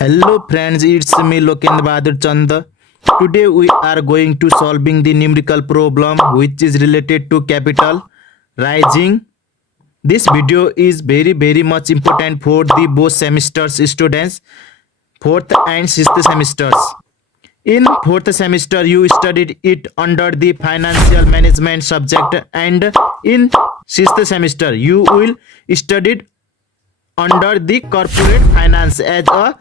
Hello friends, it's me Lokendra Bahadur Chand. Today we are going to solving the numerical problem which is related to capital rising. This video is very much important for the both semesters students, fourth and sixth semesters. In fourth semester you studied it under the financial management subject, and in sixth semester you will study it under the corporate finance as a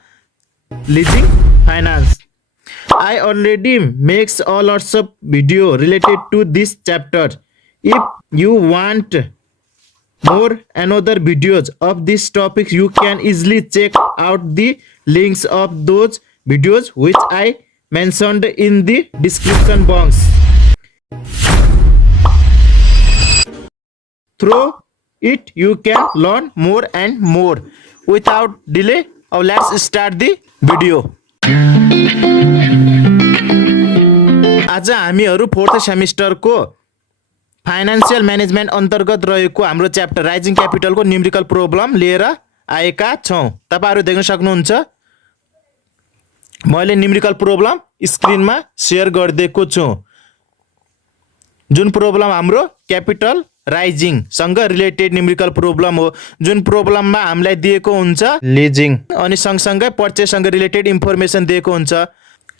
leasing finance. I already makes a lots of video related to this chapter. If you want more another videos of this topic, you can easily check out the links of those videos which I mentioned in the description box. Through it you can learn more and more. Without delay, let's start the video. आज हामीहरू fourth सेमिस्टरको financial management अन्तर्गत रहेको हाम्रो chapter rising क्यापिटलको numerical problem लिएर आएका छौँ। तपाईहरु देख्न सक्नुहुन्छ मैले न्युमेरिकल प्रोब्लम स्क्रिनमा शेयर गरिदिएको छु। जुन प्रोब्लम हाम्रो क्यापिटल राइजिङ सँग रिलेटेड न्युमेरिकल प्रोब्लम हो, जुन प्रोब्लममा हामीलाई दिएको हुन्छ लिजिङ अनि सँगसँगै पर्चेजसँग रिलेटेड इन्फर्मेसन दिएको हुन्छ।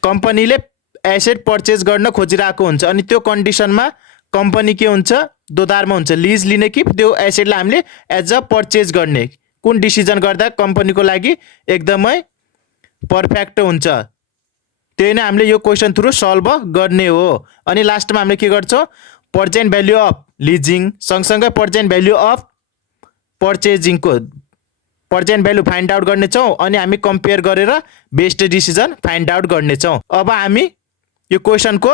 कम्पनीले एसेट पर्चेज गर्न खोजिरहेको हुन्छ अनि त्यो कन्डिसनमा कम्पनी के हुन्छ, दोधारमा हुन्छ, लिज लिने कि त्यो एसेटलाई हामीले एज अ पर्चेज गर्ने, कुन डिसिजन गर्दा कम्पनीको लागि एकदमै पर्फेक्ट हुन्छ, त्यही नै हामीले यो क्वेशन थ्रु सल्भ गर्ने हो। अनि लास्टमा हामीले के गर्छौँ, प्रेजेन्ट भ्यालु अफ लिजिङ सँगसँगै प्रेजेन्ट भ्यालु अफ पर्चेजिङको प्रेजेन्ट भ्यालु फाइन्ड आउट गर्नेछौँ अनि हामी कम्पेयर गरेर बेस्ट डिसिजन फाइन्ड आउट गर्नेछौँ। अब हामी यो क्वेशनको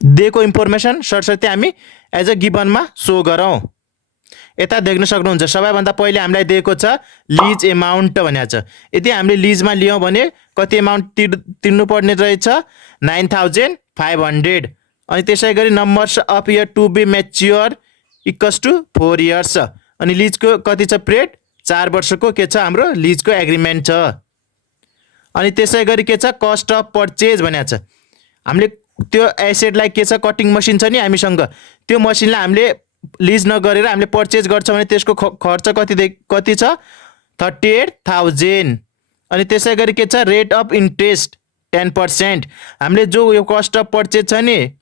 दिएको इन्फर्मेसन सरसर्ती हामी एज अ गिभनमा सो गरौँ। यता देख्न सक्नुहुन्छ सबैभन्दा पहिले हामीलाई दिएको छ लिज एमाउन्ट भनेको छ। यदि हामीले लिजमा लियौँ भने कति एमाउन्ट तिर्नु पर्ने रहेछ, 9500। अनि त्यसै गरी numbers of year to be mature equals to 4 years. अनि लिजको कति छ पिरियड, 4 वर्षको के छ हाम्रो लिजको एग्रिमेन्ट छ। अनि त्यसै गरी के छ कस्ट अफ पर्चेज भनेको छ। हामीले त्यो एसेटलाई के छ कटिङ मसिन छ नि हामीसँग, त्यो मसिनलाई हामीले लिज नगरेर हामीले पर्चेज गर्छौँ भने त्यसको खर्च कति छ 38,000। अनि त्यसै गरी के छ रेट अफ इन्ट्रेस्ट 10%। हामीले जो यो कस्ट अफ पर्चेज छ नि,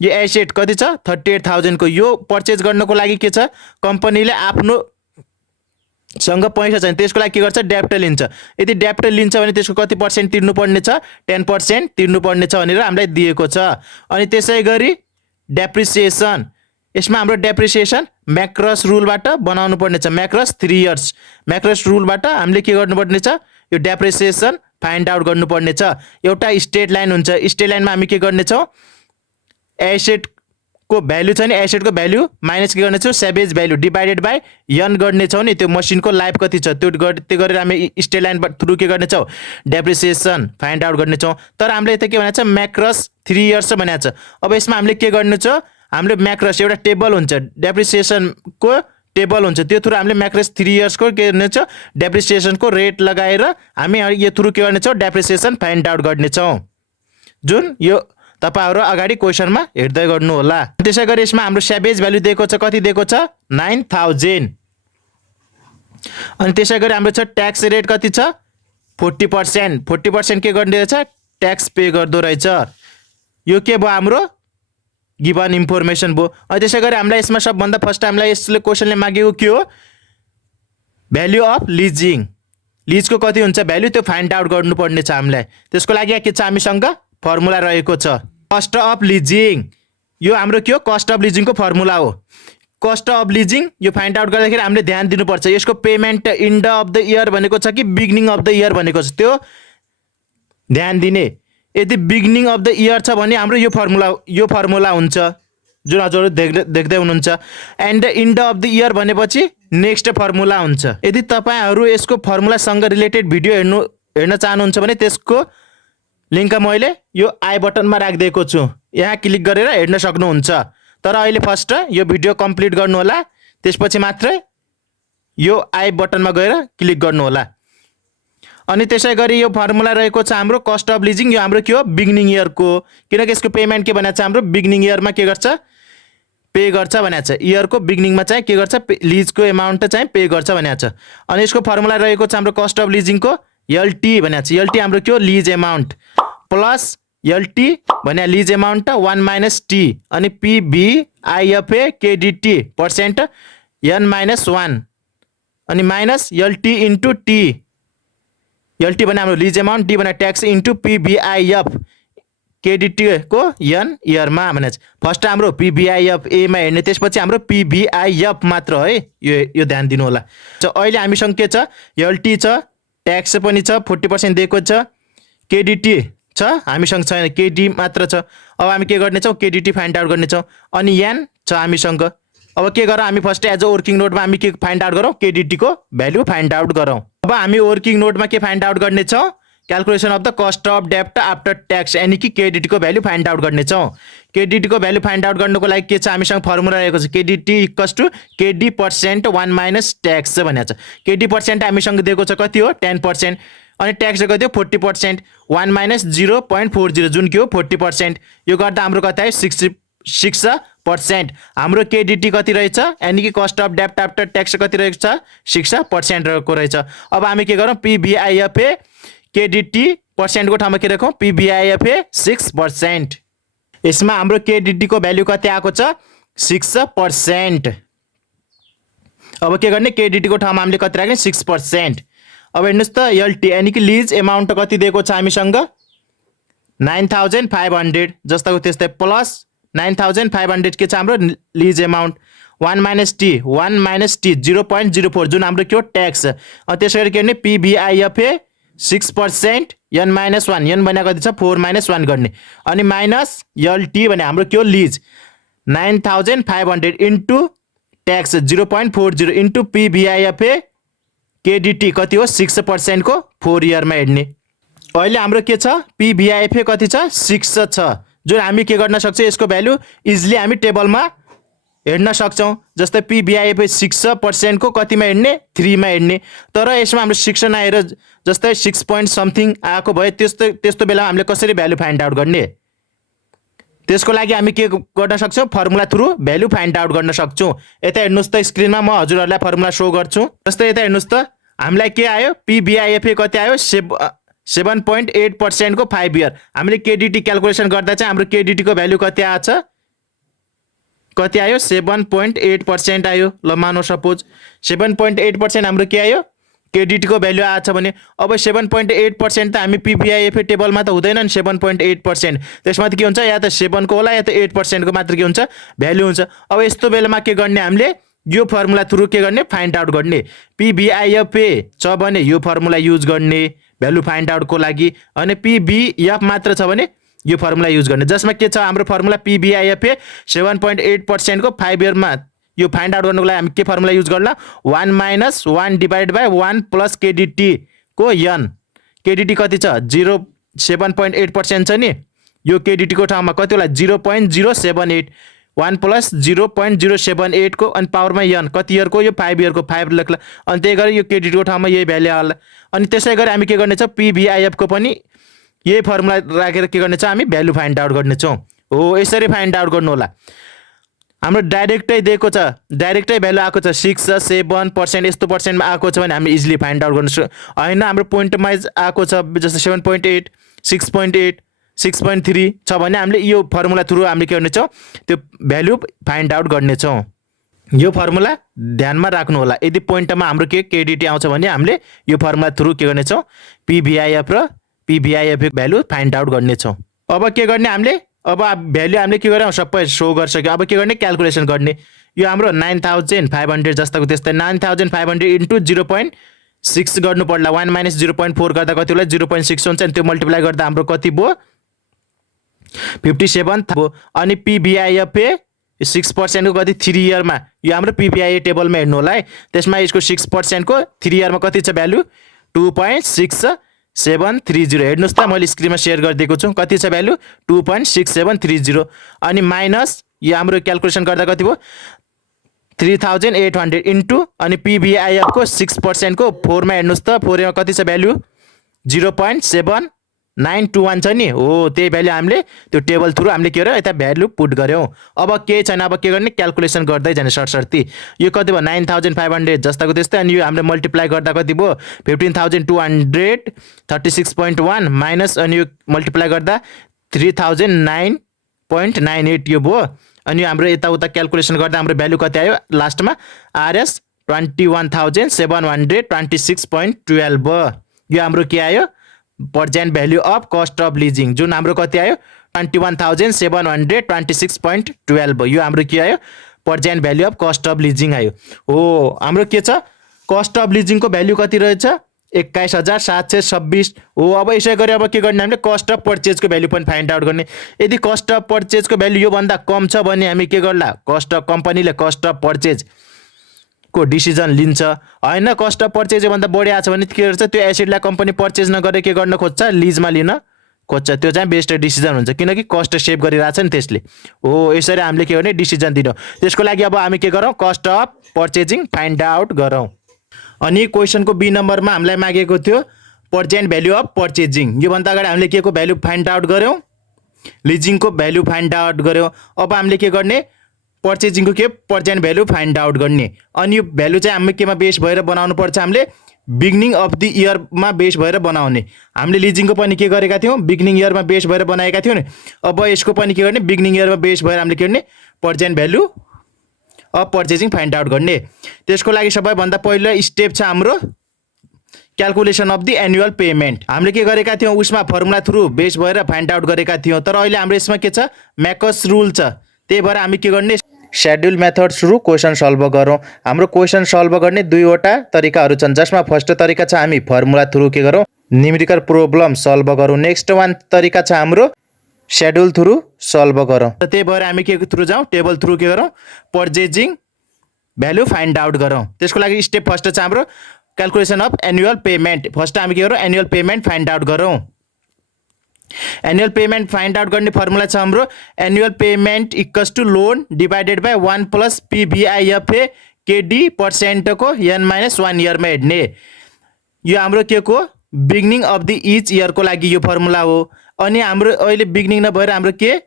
यो एसेट कति छ 38,000 को, यो पर्चेज गर्नको लागि के छ कम्पनीले आफ्नो सँग पैसा छैन त्यसको लागि के गर्छ डेप्ट लिन्छ। यदि डेप्ट लिन्छ भने त्यसको कति पर्सेन्ट तिर्नु पर्ने छ, 10% तिर्नु पर्ने छ भनेर हामीलाई दिएको छ। अनि त्यसै गरी डेप्रिसिएसन, यसमा हाम्रो डेप्रिसिएसन म्याक्रस रुलबाट बनाउनु पर्ने छ। म्याक्रस 3 इयर्स, म्याक्रस रुलबाट हामीले के गर्नुपर्ने छ, यो डेप्रिसिएसन फाइन्ड आउट गर्नुपर्ने छ। एउटा स्टेट लाइन हुन्छ, स्टेट लाइनमा हामी के गर्नेछौँ, एसेटको भ्यालु छ नि, एसेटको भ्यालु माइनस के गर्नेछौँ सेभेज भ्यालु डिभाइडेड बाई एन गर्नेछौँ नि, त्यो मसिनको लाइफ कति छ त्यो गरेर हामी स्टेट लाइन थ्रु के गर्नेछौँ डेप्रिसिएसन फाइन्ड आउट गर्नेछौँ। तर हामीले यता के भनेको छ म्याक्रस 3 इयर्स भनेको छ। अब यसमा हामीले के गर्नु छ, हाम्रो म्याक्रस एउटा टेबल हुन्छ, डेप्रिसिएसनको टेबल हुन्छ, त्यो थ्रु हामीले म्याक्रस 3 इयर्सको के गर्नेछ डेप्रिसिएसनको रेट लगाएर हामी यो थ्रु के गर्नेछौँ डेप्रिसिएसन फाइन्ड आउट गर्नेछौँ, जुन यो तपाईहरु अगाडि क्वेशनमा हेर्दै गर्नु होला। त्यसै गरी यसमा हाम्रो सेभेज भ्यालु दिएको छ, कति दिएको छ 9000। अनि त्यसै गरी हाम्रो छ ट्याक्स रेट कति छ 40%। 40% के गर्ने रहेछ ट्याक्स पे गर्दो रहेछ। यो के भयो हाम्रो गिभन इन्फर्मेसन भयो। अनि त्यसै गरी हामीलाई यसमा सबभन्दा फर्स्ट हामीलाई यसले क्वेशनले मागेको के हो, भ्यालु अफ लिजिङ, लिजको कति हुन्छ भ्यालु त्यो फाइन्ड आउट गर्नुपर्ने छ हामीलाई। त्यसको लागि के छ हामीसँग फर्मुला रहेको छ कस्ट अफ लिजिङ। यो हाम्रो के हो कस्ट अफ लिजिङको फर्मुला हो। कस्ट अफ लिजिङ यो फाइन्ड आउट गर्दाखेरि हामीले ध्यान दिनुपर्छ यसको payment end of the year भनेको छ कि बिगिनिङ अफ द इयर भनेको छ, त्यो ध्यान दिने। यदि बिगिनिङ अफ द इयर छ भने हाम्रो यो फर्मुला हुन्छ जुन हजुरहरू देख्दै हुनुहुन्छ। And end of the year भनेपछि नेक्स्ट फर्मुला हुन्छ। यदि तपाईहरु यसको फर्मुलासँग रिलेटेड भिडियो हेर्न चाहनुहुन्छ भने त्यसको लिंक मैले यो आई बटनमा राखिदिएको छु, यहाँ क्लिक गरेर हेर्न सक्नुहुन्छ। तर अहिले फर्स्ट यो भिडियो कम्प्लिट गर्नु होला, त्यसपछि मात्रै यो आई बटनमा गएर क्लिक गर्नु होला। अनि त्यसै गरी यो फर्मुला रहेको छ हाम्रो कस्ट अफ लिजिङ। यो हाम्रो के हो बिगिनिङ इयरको, किनकि यसको पेमेन्ट के भनेको छ हाम्रो बिगिनिङ इयरमा के गर्छ पे गर्छ भनेको छ। इयरको बिगिनिङमा चाहिँ के गर्छ लिजको एमाउन्ट चाहिँ पे गर्छ भनेको छ। अनि यसको फर्मुला रहेको छ हाम्रो कस्ट अफ लिजिङको एलटी भनेको छ। एलटी हाम्रो के हो लिज एमाउन्ट प्लस एलटी भने लिज एमाउन्ट 1 माइनस टी अनि पिबिआइएफए केडिटी पर्सेन्ट एन माइनस 1 अनि minus LT into T. LT भने हाम्रो लिज एमाउन्ट, डी भने ट्याक्स इन्टु पिबिआइएफ केडिटी को एन इयरमा भने फर्स्ट हाम्रो पिबिआइएफ एमा हेर्ने, त्यसपछि हाम्रो पिबिआइएफ मात्र है। यो ध्यान दिनु होला। अहिले हामीसँग के छ एलटी छ, ट्याक्स पनि छ 40% दिएको छ, केडिटी छ हामीसँग छैन, केडी मात्र छ। अब हामी के गर्नेछौँ केडिटी फाइन्ड आउट गर्नेछौँ। अनि एन छ हामीसँग। अब के गरौँ हामी फर्स्ट एज अ वर्किङ नोटमा हामी के फाइन्ड आउट गरौँ केडिटीको भ्यालु फाइन्ड आउट गरौँ। अब हामी वर्किङ नोटमा के फाइन्ड आउट गर्नेछौँ calculation of the cost of डेब्ट आफ्टर ट्याक्स यानी कि केडिटीको भ्यालु फाइन्ड आउट गर्नेछौँ। केडिटीको भ्यालु फाइन्ड आउट गर्नुको लागि के छ हामीसँग फर्मुला रहेको छ KDT equals to KD percent 1 minus tax भनेको छ। केडी पर्सेन्ट हामीसँग दिएको छ कति हो 10% अनि ट्याक्स कति हो 40%, 1 माइनस 0.40 जुन के हो 40%। यो गर्दा हाम्रो कति आयो 6%। हाम्रो केडिटी कति रहेछ यानी कि कस्ट अफ डेब्ट आफ्टर ट्याक्स कति रहेको छ 6% रहेको रहेछ। अब हामी के गरौँ पिबिआइएफए केडिटी पर्सेन्टको ठाउँमा के राखौँ पिबिआइएफए 6%। यसमा हाम्रो केडिटीको भ्यालु कति आएको छ 6%। अब के गर्ने केडिटीको ठाउँमा हामीले कति राख्ने 6%। अब हेर्नुहोस् त एलटी यानी कि लिज एमाउन्ट कति दिएको छ हामीसँग 9500 जस्ताको त्यस्तै प्लस 9500 के छ हाम्रो लिज एमाउन्ट 1 माइनस टी 0.04 जुन हाम्रो के हो ट्याक्स। त्यसै गरी के गर्ने पिबिआइएफए 6% एन माइनस 1 एन भनेको कति छ 4 माइनस 1 गर्ने अनि माइनस एलटी भने हाम्रो के हो lease 9500 into tax 0.40 into PVIFA KDT कति हो 6% को 4 इयरमा हेर्ने। अहिले हाम्रो के छ पिबिआइएफए कति छ 6 छ जुन हामी के गर्न सक्छौँ यसको भ्यालु इजिली हामी टेबलमा हेर्न सक्छौँ। जस्तै पिबिआइएफए 6% को कतिमा हेर्ने 3 मा हेर्ने। तर यसमा हाम्रो 6 नआएर जस्तै 6 पोइन्ट समथिङ आएको भए त्यस्तो बेलामा हामीले कसरी भ्यालु फाइन्ड आउट गर्ने, त्यसको लागि हामी के गर्न सक्छौँ formula through value find out गर्न सक्छौँ। यता हेर्नुहोस् त स्क्रिनमा म हजुरहरूलाई फर्मुला सो गर्छु। जस्तै यता हेर्नुहोस् त हामीलाई के आयो पिबिआइएफए कति आयो 7.8% को 5 इयर। हामीले केडिटी क्यालकुलेसन गर्दा चाहिँ हाम्रो केडिटीको भ्यालु कति आछ कति आयो 7.8% आयो। ल मानौ सपोज 7.8% हाम्रो के आयो केडिटीको भ्यालु आछ भने अब 7.8% त हामी पिबिआइएफए टेबलमा त हुँदैन नि 7.8%। त्यसमा त के हुन्छ या त 7 को होला या त 8% को मात्र के हुन्छ भ्यालु हुन्छ। अब यस्तो बेलामा के गर्ने हामीले यो फर्मुला थ्रु के गर्ने फाइन्ड आउट गर्ने। पिबिआइएफए छ भने यो फर्मुला युज गर्ने भ्यालु फाइन्ड आउटको लागि अनि पिबिएफ मात्र छ भने यो फर्मुला युज गर्ने। जसमा के छ हाम्रो फर्मुला पिबिआइएफए 7.8% को 5 इयरमा यो फाइन्ड आउट गर्नुको लागि हामी के फर्मुला युज गर्ला 1 माइनस 1 डिभाइड बाई 1 प्लस केडिटी को एन। केडिटी कति छ 7.8% छ नि, यो केडिटी को ठाउँमा कति होला 0.078 1 प्लस 0.078 को अनि पावरमा एन कति इयरको यो 5 इयरको 5 लेख्ला अनि त्यही गरी यो केडिटी को ठाउँमा यही भ्यालु आउला। अनि त्यसै गरी हामी के गर्नेछौँ पिबिआइएफ को पनि यही फर्मुला राखेर के गर्नेछौँ हामी भ्यालु फाइन्ड आउट गर्नेछौँ। हो यसरी फाइन्ड आउट गर्नु होला। हाम्रो डाइरेक्टै दिएको छ डाइरेक्टै भ्यालु आएको छ 6 7% यस्तो पर्सेन्टमा आएको छ भने हामी इजिली फाइन्ड आउट गर्नु हैन। हाम्रो पोइन्ट वाइज आएको छ जस्तै 7.8 6.8 6.3 छ भने हामीले यो फर्मुला थ्रु हामीले के गर्नेछौँ त्यो भ्यालु फाइन्ड आउट गर्नेछौँ। यो फर्मुला ध्यानमा राख्नु होला। यदि पोइन्टमा हाम्रो के केडिटी आउँछ भने हामीले यो फर्मुला थ्रु के गर्नेछौँ पिबिआइएफ र पिबिआइएफ भ्यालु फाइन्ड आउट गर्नेछौँ। अब के गर्ने हामीले अब भ्यालु हामीले के गरौँ सबै सो गरिसक्यो। अब के गर्ने क्यालकुलेसन गर्ने। यो हाम्रो 9500 जस्ताको त्यस्तै 9500 इन्टु 0.6 गर्नु पर्ला 1 माइनस 0.4 गर्दा कति होला 0.6 हुन्छ अनि त्यो मल्टिप्लाई गर्दा हाम्रो कति भयो 57 भयो। अनि पिबिआइएफए 6% को कति 3 इयरमा यो हाम्रो पिबिआइए टेबलमा हेर्नु होला है। त्यसमा यसको 6% को 3 इयरमा कति छ भ्यालु 2.6730। हेर्नुहोस् त मैले स्क्रिनमा सेयर गरिदिएको छु कति छ भ्यालु 2.6730 अनि माइनस यो हाम्रो क्यालकुलेसन गर्दा कति भयो 3800 इन्टु अनि पिबिआइएफ को 6% को 4 मा हेर्नुहोस् त 4 मा कति छ भ्यालु 0.7921 छ नि हो, त्यही भ्यालु हामीले त्यो टेबल थ्रु हामीले के गर्यो यता भ्यालु पुट गर्यौँ। अब केही छैन, अब के गर्ने क्यालकुलेसन गर्दै जाने सरसर्ती। यो कति भयो 9500 जस्ताको त्यस्तै, अनि यो हामीले मल्टिप्लाई गर्दा कति भयो 15236.1 माइनस, अनि यो मल्टिप्लाई गर्दा 3009.98 यो भयो। अनि हाम्रो यताउता क्यालकुलेसन गर्दा हाम्रो भ्यालु कति आयो लास्टमा RS 21,726.12 भयो। यो हाम्रो के आयो present value of cost of लिजिङ, जुन हाम्रो कति आयो 21,726.12 भयो। यो हाम्रो के आयो present value of cost of लिजिङ आयो हो। हाम्रो के छ कस्ट अफ लिजिङको भ्यालु कति रहेछ 21,726 हो। अब यसै गरी अब के गर्ने हामीले कस्ट अफ पर्चेजको भ्यालु पनि फाइन्ड आउट गर्ने। यदि कस्ट अफ पर्चेजको भ्यालु योभन्दा कम छ भने हामी के गर्ला कस्ट अफ कम्पनीले कस्ट अफ पर्चेज को डिसिजन लिन्छ। हैन कस्ट अफ पर्चेज योभन्दा बढी आछ भने के गर्छ त्यो एसेटलाई कम्पनी पर्चेज नगरे के गर्न खोज्छ लिजमा लिन खोज्छ। त्यो चाहिँ बेस्ट डिसिजन हुन्छ किनकि कस्ट सेभ गरिरहेछ नि त्यसले हो। यसरी हामीले के गर्ने डिसिजन दिनु। त्यसको लागि अब हामी के गरौँ cost of purchasing find out गरौँ। अनि क्वेसनको बी नम्बरमा हामीलाई मागेको थियो प्रेजेन्ट भ्यालु अफ पर्चेजिङ। योभन्दा अगाडि हामीले के को भ्यालु फाइन्ड आउट गऱ्यौँ लिजिङको भ्यालु फाइन्ड आउट गऱ्यौँ। अब हामीले के गर्ने पर्चेजिङको के प्रेजेन्ट भ्यालु फाइन्ड आउट गर्ने। अनि यो भ्यालु चाहिँ हामी केमा बेस भएर बनाउनु पर्छ हामीले बिगिनिङ अफ द इयरमा बेस भएर बनाउने। हामीले लिजिङको पनि के गरेका थियौँ बिगिनिङ इयरमा बेस भएर बनाएका थियौँ नि। अब यसको पनि के गर्ने बिगिनिङ इयरमा बेस भएर हामीले के गर्ने present value of purchasing find out गर्ने। त्यसको लागि सबैभन्दा पहिलो स्टेप छ हाम्रो calculation of the annual payment. हामीले के गरेका थियौँ उसमा फर्मुला थ्रु बेस भएर फाइन्ड आउट गरेका थियौँ, तर अहिले हाम्रो यसमा के छ म्याकस रुल छ। त्यही भएर हामी के गर्ने schedule method through question solve गरौँ। हाम्रो क्वेसन सल्भ गर्ने दुईवटा तरिकाहरू छन्, जसमा फर्स्ट तरिका छ हामी फर्मुला थ्रु के गरौँ न्युमेरिकल प्रब्लम सल्भ गरौँ। नेक्स्ट वान तरिका छ हाम्रो शेड्युल थ्रु सल्भ गरौँ। त्यही भएर हामी के थ्रु जाउँ टेबल थ्रु के गरौँ पर्चेजिङ भ्यालु फाइन्ड आउट गरौँ। त्यसको लागि स्टेप फर्स्ट छ हाम्रो calculation of annual payment. First हामी के गरौँ एनुअल पेमेन्ट फाइन्ड आउट गरौँ। एनुअल पेमेन्ट फाइन्ड आउट गर्ने फर्मुला छ हाम्रो annual payment equals to loan divided by 1 plus PVIFA KD पर्सेन्टको n-1 इयरमा हेर्ने। यो हाम्रो के को बिगिनिङ अफ द इच इयरको लागि यो फर्मुला हो। अनि हाम्रो अहिले बिगिनिङ नभएर हाम्रो के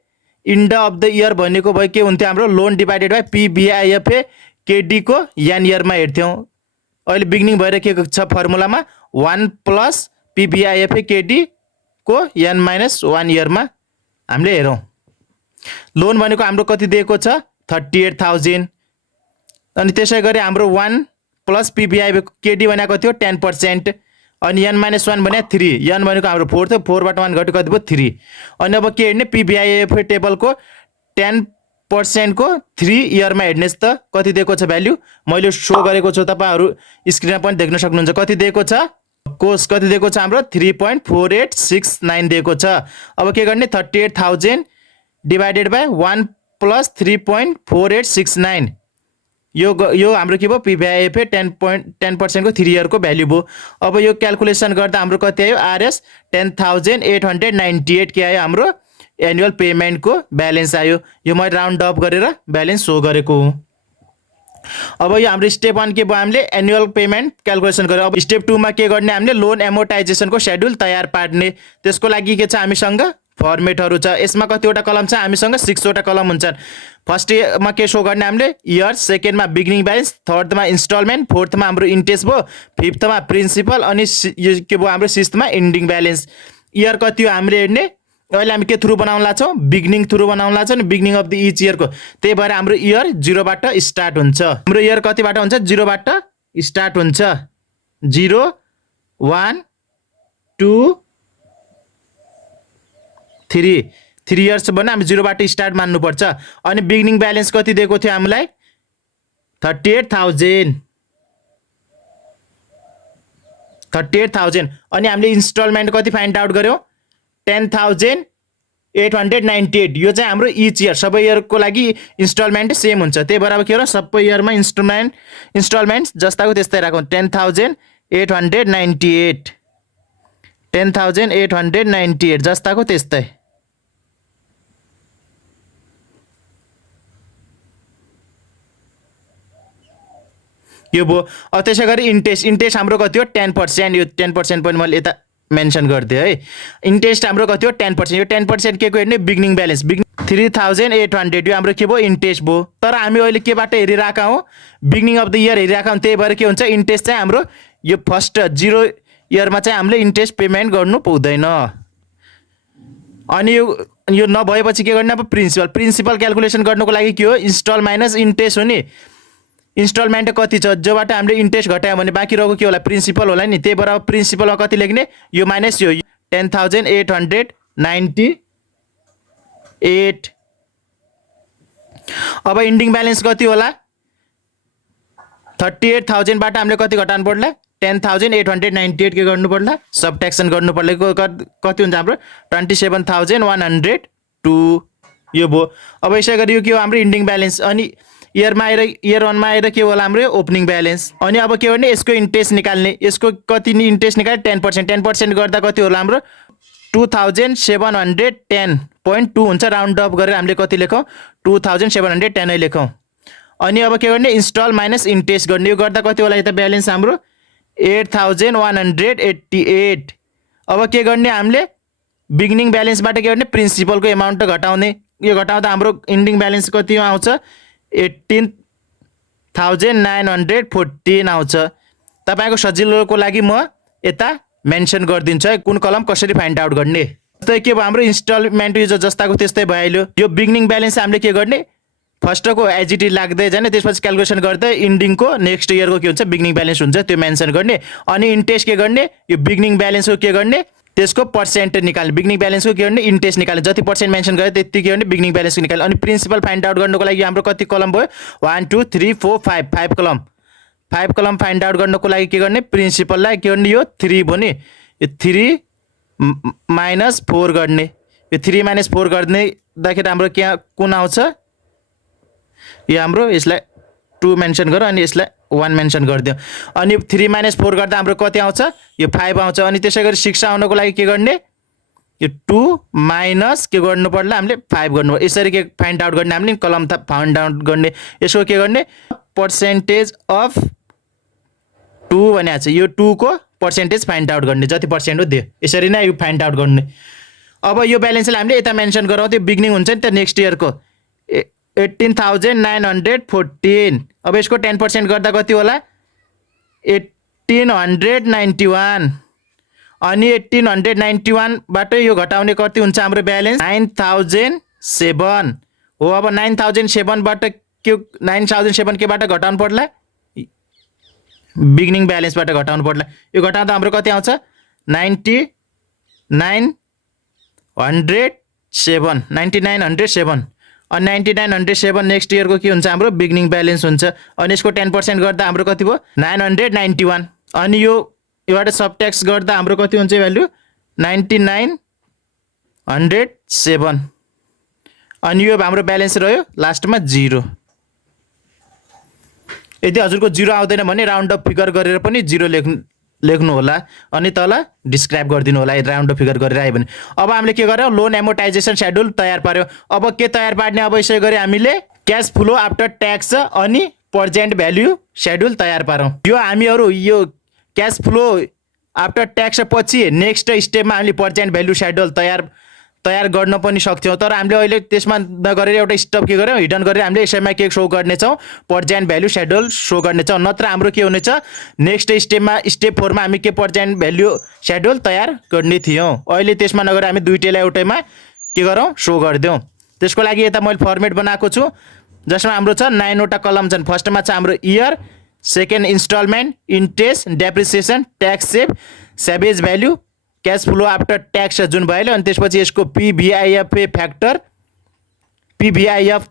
इन्ड अफ द इयर भनेको भयो के हुन्थ्यो हाम्रो loan divided by PVIFA KD को n इयरमा हेर्थ्यौँ। अहिले बिगिनिङ भएर के छ फर्मुलामा 1 प्लस PVIFA KD को n-1 इयरमा हामीले हेरौँ। लोन भनेको हाम्रो कति दिएको छ 38,000। अनि त्यसै गरी हाम्रो 1 प्लस PVIFA KD भनेको थियो 10%। अनि n-1 भने 3, n भनेको हाम्रो 4 थियो, 4 बाट 1 घट्यो कति भयो 3। अनि अब के हेर्ने PVIFA टेबलको 10% को 3 इयरमा हेर्नेस् त कति दिएको छ भ्यालु मैले सो गरेको छु, तपाईहरु स्क्रिनमा पनि देख्न सक्नुहुन्छ कति दिएको छ कोस कति दिएको छ हाम्रो 3.4869 दिएको छ। अब के गर्ने 38,000 डिभाइडेड बाई 1 प्लस 3.4869 यो हाम्रो के भयो PVIFA 10% को 3 इयरको भ्यालु भयो। अब यो क्यालकुलेसन गर्दा हाम्रो कति आयो RS 10,898 के आयो हाम्रो एनुअल पेमेन्टको ब्यालेन्स आयो। यो मैले राउन्ड अफ गरेर ब्यालेन्स सो गरेको हुँ। अब यो हाम्रो स्टेप 1 के भयो हामीले एनुअल पेमेन्ट क्यालकुलेसन गर्यो। अब स्टेप 2 मा के गर्ने हामीले लोन एमोर्टाइजेसनको शेड्युल तयार पार्ने। त्यसको लागि के छ हामीसँग फर्मेटहरु छ। यसमा कतिवटा कलम छ हामीसँग 6 वटा कलम हुन्छन्। फर्स्ट मा के सो गर्ने हामीले इयर, सेकेन्ड मा बिगिनिङ ब्यालेन्स, थर्ड मा इन्स्टलमेन्ट, फोर्थ मा हाम्रो इन्ट्रेस्ट भयो, फिफ्थ मा प्रिन्सिपल, अनि यो के भयो हाम्रो सिक्स्थ मा एन्डिङ ब्यालेन्स। इयर कति हो हामीले हेर्ने अहिले हामी के थ्रु बनाउन लाग्छौं बिगिनिङ थ्रु बनाउन लाग्छौं नि beginning of the each year को। त्यही भएर हाम्रो इयर 0 बाट स्टार्ट हुन्छ। हाम्रो इयर कतिबाट हुन्छ 0 बाट स्टार्ट हुन्छ। 0 1 2 3 इयर्स भने हामी 0 बाट स्टार्ट मान्नु पर्छ। अनि बिगिनिङ ब्यालेन्स कति दिएको थियो हामीलाई 38,000 अनि हामीले इन्स्टलमेन्ट कति फाइन्ड आउट गर्यौं 10,898। यो चाहिँ हाम्रो इच इयर सबै इयरको लागि इन्स्टलमेन्ट सेम हुन्छ। त्यही भएर अब के हो सबै इयरमा इन्स्टलमेन्ट जस्ताको त्यस्तै राखौं 10,898 जस्ताको त्यस्तै। यो भयो। अब त्यसै गरी इन्ट्रेस्ट हाम्रो कति हो 10%। यो 10% पनि मैले यता मेन्सन गरिदियो है। इन्ट्रेस्ट हाम्रो कति हो 10%। यो 10% के को हेर्ने बिगिनिङ ब्यालेन्स 3800 यो हाम्रो के भयो इन्ट्रेस्ट भयो। तर हामी अहिले केबाट हेरिरहेका हौँ बिगिनिङ अफ द इयर हेरिरहेका हौँ, त्यही भएर के हुन्छ इन्ट्रेस्ट चाहिँ हाम्रो यो फर्स्ट 0 इयरमा चाहिँ हामीले इन्ट्रेस्ट पेमेन्ट गर्नु पाउँदैन। अनि यो नभएपछि के गर्ने अब प्रिन्सिपल क्यालकुलेसन गर्नुको लागि के हो इन्स्टल माइनस इन्ट्रेस्ट हो नि। इन्स्टलमेन्ट कति छ जोबाट हामीले इन्ट्रेस्ट घटायो भने बाँकी रहेको के होला प्रिन्सिपल होला नि, त्यही भएर अब प्रिन्सिपलमा कति लेख्ने यो माइनस यो 10,898। अब इन्डिङ ब्यालेन्स कति होला 38,000बाट हामीले कति घटाउनु पर्ला 10,898 के गर्नु पर्ला सबट्र्याक्सन गर्नु पर्ला। कति हुन्छ हाम्रो 27,102 यो भयो। अब यसै गरी यो के हो हाम्रो इन्डिङ ब्यालेन्स। अनि इयर 1मा आएर के होला हाम्रो ओपनिङ ब्यालेन्स। अनि अब के गर्ने यसको इन्ट्रेस्ट निकाल्ने, यसको कति नि इन्ट्रेस्ट निकाल्ने 10% गर्दा कति होला हाम्रो 2710.2 हुन्छ। राउन्ड अप गरेर हामीले कति लेखौँ 2710 नै लेखौँ। अनि अब के गर्ने इन्स्टल माइनस इन्ट्रेस्ट गर्ने, यो गर्दा कति होला यता ब्यालेन्स हाम्रो 8188। अब के गर्ने हामीले बिगिनिङ ब्यालेन्सबाट के गर्ने प्रिन्सिपलको एमाउन्ट घटाउने, यो घटाउँदा हाम्रो इन्डिङ ब्यालेन्स कति आउँछ 18,914 आउँछ। तपाईँको सजिलोको लागि म यता मेन्सन गरिदिन्छु है कुन कलम कसरी फाइन्ड आउट गर्ने। जस्तै के भयो हाम्रो इन्स्टलमेन्ट यो जस्ताको त्यस्तै भइहाल्यो। यो बिगिनिङ ब्यालेन्स हामीले के गर्ने फर्स्टको एज इट इज लाग्दै जाने, त्यसपछि क्यालकुलेसन गर्दै इन्डिङको नेक्स्ट इयरको के हुन्छ बिगिनिङ ब्यालेन्स हुन्छ त्यो मेन्सन गर्ने। अनि इन्ट्रेस्ट के गर्ने यो बिगिनिङ ब्यालेन्सको के गर्ने त्यसको पर्सेन्ट निकाल्ने, बिगिनिङ ब्यालेन्सको के गर्ने इन्ट्रेस्ट निकाल्ने, जति पर्सेन्ट मेन्सन गरे त्यति के गर्ने बिगिनिङ ब्यालेन्सको निकाल्ने। अनि प्रिन्सिपल फाइन्ड आउट गर्नुको लागि हाम्रो कति कलम भयो 1 2 3 4 5 5 कलम फाइन्ड आउट गर्नुको लागि के गर्ने प्रिन्सिपललाई के गर्ने यो 3 भयो नि, यो 3 माइनस 4 गर्ने, यो 3 माइनस 4 गर्नेदाखेरि हाम्रो के कुन आउँछ यो हाम्रो यसलाई 2 मेन्सन गर अनि यसलाई 1 मेन्सन गरिदियो। अनि 3 माइनस 4 गर्दा हाम्रो कति आउँछ यो 5 आउँछ। अनि त्यसै गरी 6 आउनको लागि के गर्ने यो 2 माइनस के गर्नु पर्ला हामीले 5 गर्नु। यसरी के फाइन्ड आउट गर्ने हामीले कलम फाइन्ड आउट गर्ने। यसको के गर्ने पर्सेन्टेज अफ 2 भनेको छ, यो 2 को पर्सेन्टेज फाइन्ड आउट गर्ने, जति पर्सेन्ट हो त्यो यसरी नै यो फाइन्ड आउट गर्ने। अब यो ब्यालेन्सलाई हामीले यता मेन्सन गरौँ, त्यो बिगिनिङ हुन्छ नि त नेक्स्ट इयरको 18,914। अब यसको 10% गर्दा कति होला 1891। अनि 1891बाट यो घटाउने कति हुन्छ हाम्रो ब्यालेन्स 9007 हो। अब 9007बाट के 9007 केबाट घटाउनु पर्ला बिगिनिङ ब्यालेन्सबाट घटाउनु पर्ला। यो घटाउँदा हाम्रो कति आउँछ 9907। अनि 9907 नेक्स्ट इयरको के हुन्छ हाम्रो बिगिनिङ ब्यालेन्स हुन्छ। अनि यसको 10% गर्दा हाम्रो कति भयो 991। अनि योबाट सबट्याक्स गर्दा हाम्रो कति हुन्छ भ्यालु 9907। अनि यो हाम्रो ब्यालेन्स रह्यो लास्टमा 0। यदि हजुरको 0 आउँदैन भने राउन्ड अफ फिगर गरेर पनि 0 लेख्नु होला अनि तल डिस्क्राइब गरिदिनु होला राउन्ड अफ फिगर गरेर आयो भने। अब हामीले के गर्यौँ लोन एमोर्टाइजेसन सेड्युल तयार पार्यौँ। अब के तयार पार्ने अब यसै गरी हामीले क्यास फ्लो आफ्टर ट्याक्स अनि प्रेजेन्ट भ्याल्यु सेड्युल तयार पारौँ। यो हामीहरू यो क्यास फ्लो आफ्टर ट्याक्स पछि नेक्स्ट स्टेपमा हामीले प्रेजेन्ट भ्याल्यु सेड्युल तयार गर्न पनि सक्छौँ। तर हामीले अहिले त्यसमा नगरेर एउटा स्टेप के गर्यौँ हिडन गरेर हामीले यसैमा के सो गर्नेछौँ प्रेजेन्ट भ्याल्यु सेड्युल सो गर्नेछौँ। नत्र हाम्रो के हुनेछ नेक्स्ट स्टेपमा स्टेप 4मा हामी के प्रेजेन्ट भ्याल्यु सेड्युल तयार गर्ने थियौँ। अहिले त्यसमा नगरेर हामी दुईटैलाई एउटैमा के गरौँ सो गरिदिउँ। त्यसको लागि यता मैले फर्मेट बनाएको छु जसमा हाम्रो छ 9 वटा कलम छन्। फर्स्टमा छ हाम्रो year, second installment, interest, depreciation, tax सेभेज value, cash flow after tax जुन भइहाल्यो। अनि त्यसपछि यसको पिभिआइएफ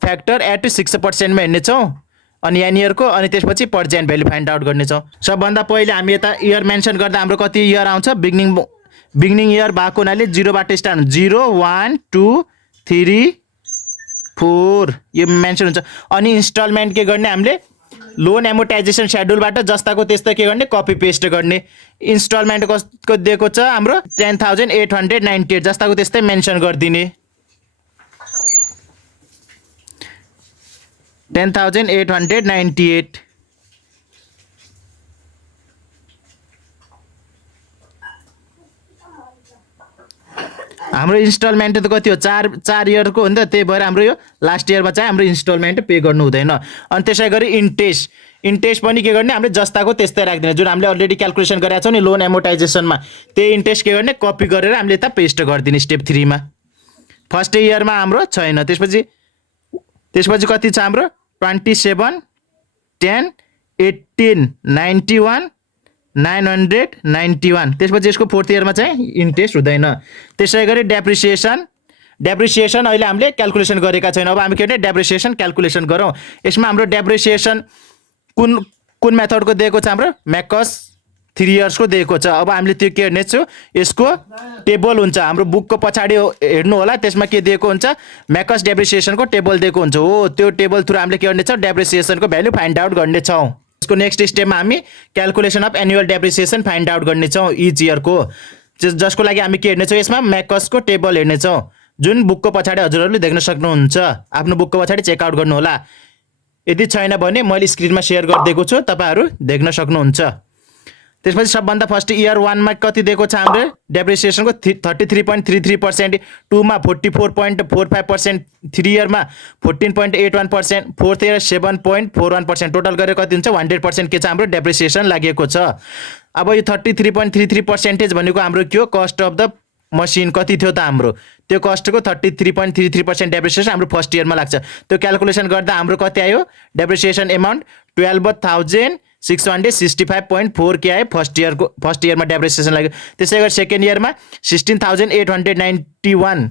फ्याक्टर एट 6%मा हेर्नेछौँ अनि एनियरको। अनि त्यसपछि प्रेजेन्ट भ्याल्यु फाइन्ड आउट गर्नेछौँ। सबभन्दा पहिले हामी यता इयर मेन्सन गर्दा हाम्रो कति इयर आउँछ बिगिनिङ इयर भएको हुनाले 0बाट स्टार्ट हुन्छ 0 1 2 3 4 यो मेन्सन हुन्छ। अनि इन्स्टलमेन्ट के गर्ने हामीले लोन एमोर्टाइजेसन सेड्युलबाट जस्ताको त्यस्तै के गर्ने कपी पेस्ट गर्ने। इन्स्टलमेन्ट कस्तो दिएको छ हाम्रो 10,898 जस्ताको त्यस्तै मेन्सन गरिदिने 10,898। हाम्रो इन्स्टलमेन्ट त कति हो 4 इयरको हो नि त, त्यही भएर हाम्रो यो लास्ट इयरमा चाहिँ हाम्रो इन्स्टलमेन्ट पे गर्नु हुँदैन। अनि त्यसै गरी इन्ट्रेस्ट पनि के गर्ने, हामीले जस्ताको त्यस्तै राख्दिने, जुन हामीले अलरेडी क्यालकुलेसन गरेका छौँ नि लोन एमोर्टाइजेसनमा, त्यही इन्ट्रेस्ट के गर्ने, कपी गरेर हामीले यता पेस्ट गरिदिने स्टेप 3 मा। फर्स्ट इयरमा हाम्रो छैन। त्यसपछि कति छ हाम्रो 27, 10, 18, 91, 991। त्यसपछि यसको फोर्थ इयरमा चाहिँ इन्ट्रेस्ट हुँदैन। त्यसै गरी डेप्रिसिएसन अहिले हामीले क्यालकुलेसन गरेका छैन। अब हामी के गर्ने, डेप्रिसिएसन क्यालकुलेसन गरौँ। यसमा हाम्रो डेप्रिसिएसन कुन मेथडको दिएको छ, हाम्रो म्याकस 3 इयर्सको दिएको छ। अब हामीले त्यो के हेर्नेछु, यसको टेबल हुन्छ हाम्रो बुकको पछाडि हेर्नु होला, त्यसमा के दिएको हुन्छ, म्याकस डेप्रिसिएसनको टेबल दिएको हुन्छ। हो त्यो टेबल थ्रु हामीले के गर्नेछौँ, डेप्रिसिएसनको भ्यालु फाइन्ड आउट गर्नेछौँ। यसको नेक्स्ट स्टेपमा हामी calculation of annual depreciation find out गर्नेछौँ इच इयरको, जसको लागि हामी के हेर्नेछौँ, यसमा म्याकसको टेबल हेर्नेछौँ, जुन बुकको पछाडि हजुरहरूले देख्न सक्नुहुन्छ। आफ्नो बुकको पछाडि चेकआउट गर्नु होला। यदि छैन भने मैले स्क्रिनमा सेयर गरिदिएको छु, तपाईँहरू देख्न सक्नुहुन्छ। त्यसपछि सबभन्दा फर्स्ट इयर 1 मा कति दिएको छ, हाम्रो डेप्रिसिएसनको 33.33%, 2 मा 44.45%, 3 इयरमा 14.81%, फोर्थ इयर 7.41%, टोटल गरेर कति हुन्छ 100% के छ हाम्रो डेप्रिसिएसन लागेको छ। अब यो 33.33% भनेको हाम्रो के हो, कस्ट अफ द मसिन कति थियो त हाम्रो, त्यो कस्टको 33.33% डेप्रिसिएसन हाम्रो फर्स्ट इयरमा लाग्छ। त्यो क्यालकुलेसन गर्दा हाम्रो कति आयो, डेप्रिसिएसन एमाउन्ट 12,665.4 के आयो फर्स्ट इयरमा डेप्रिसिएसन लाग्यो। त्यसै गरी सेकेन्ड इयरमा 16,891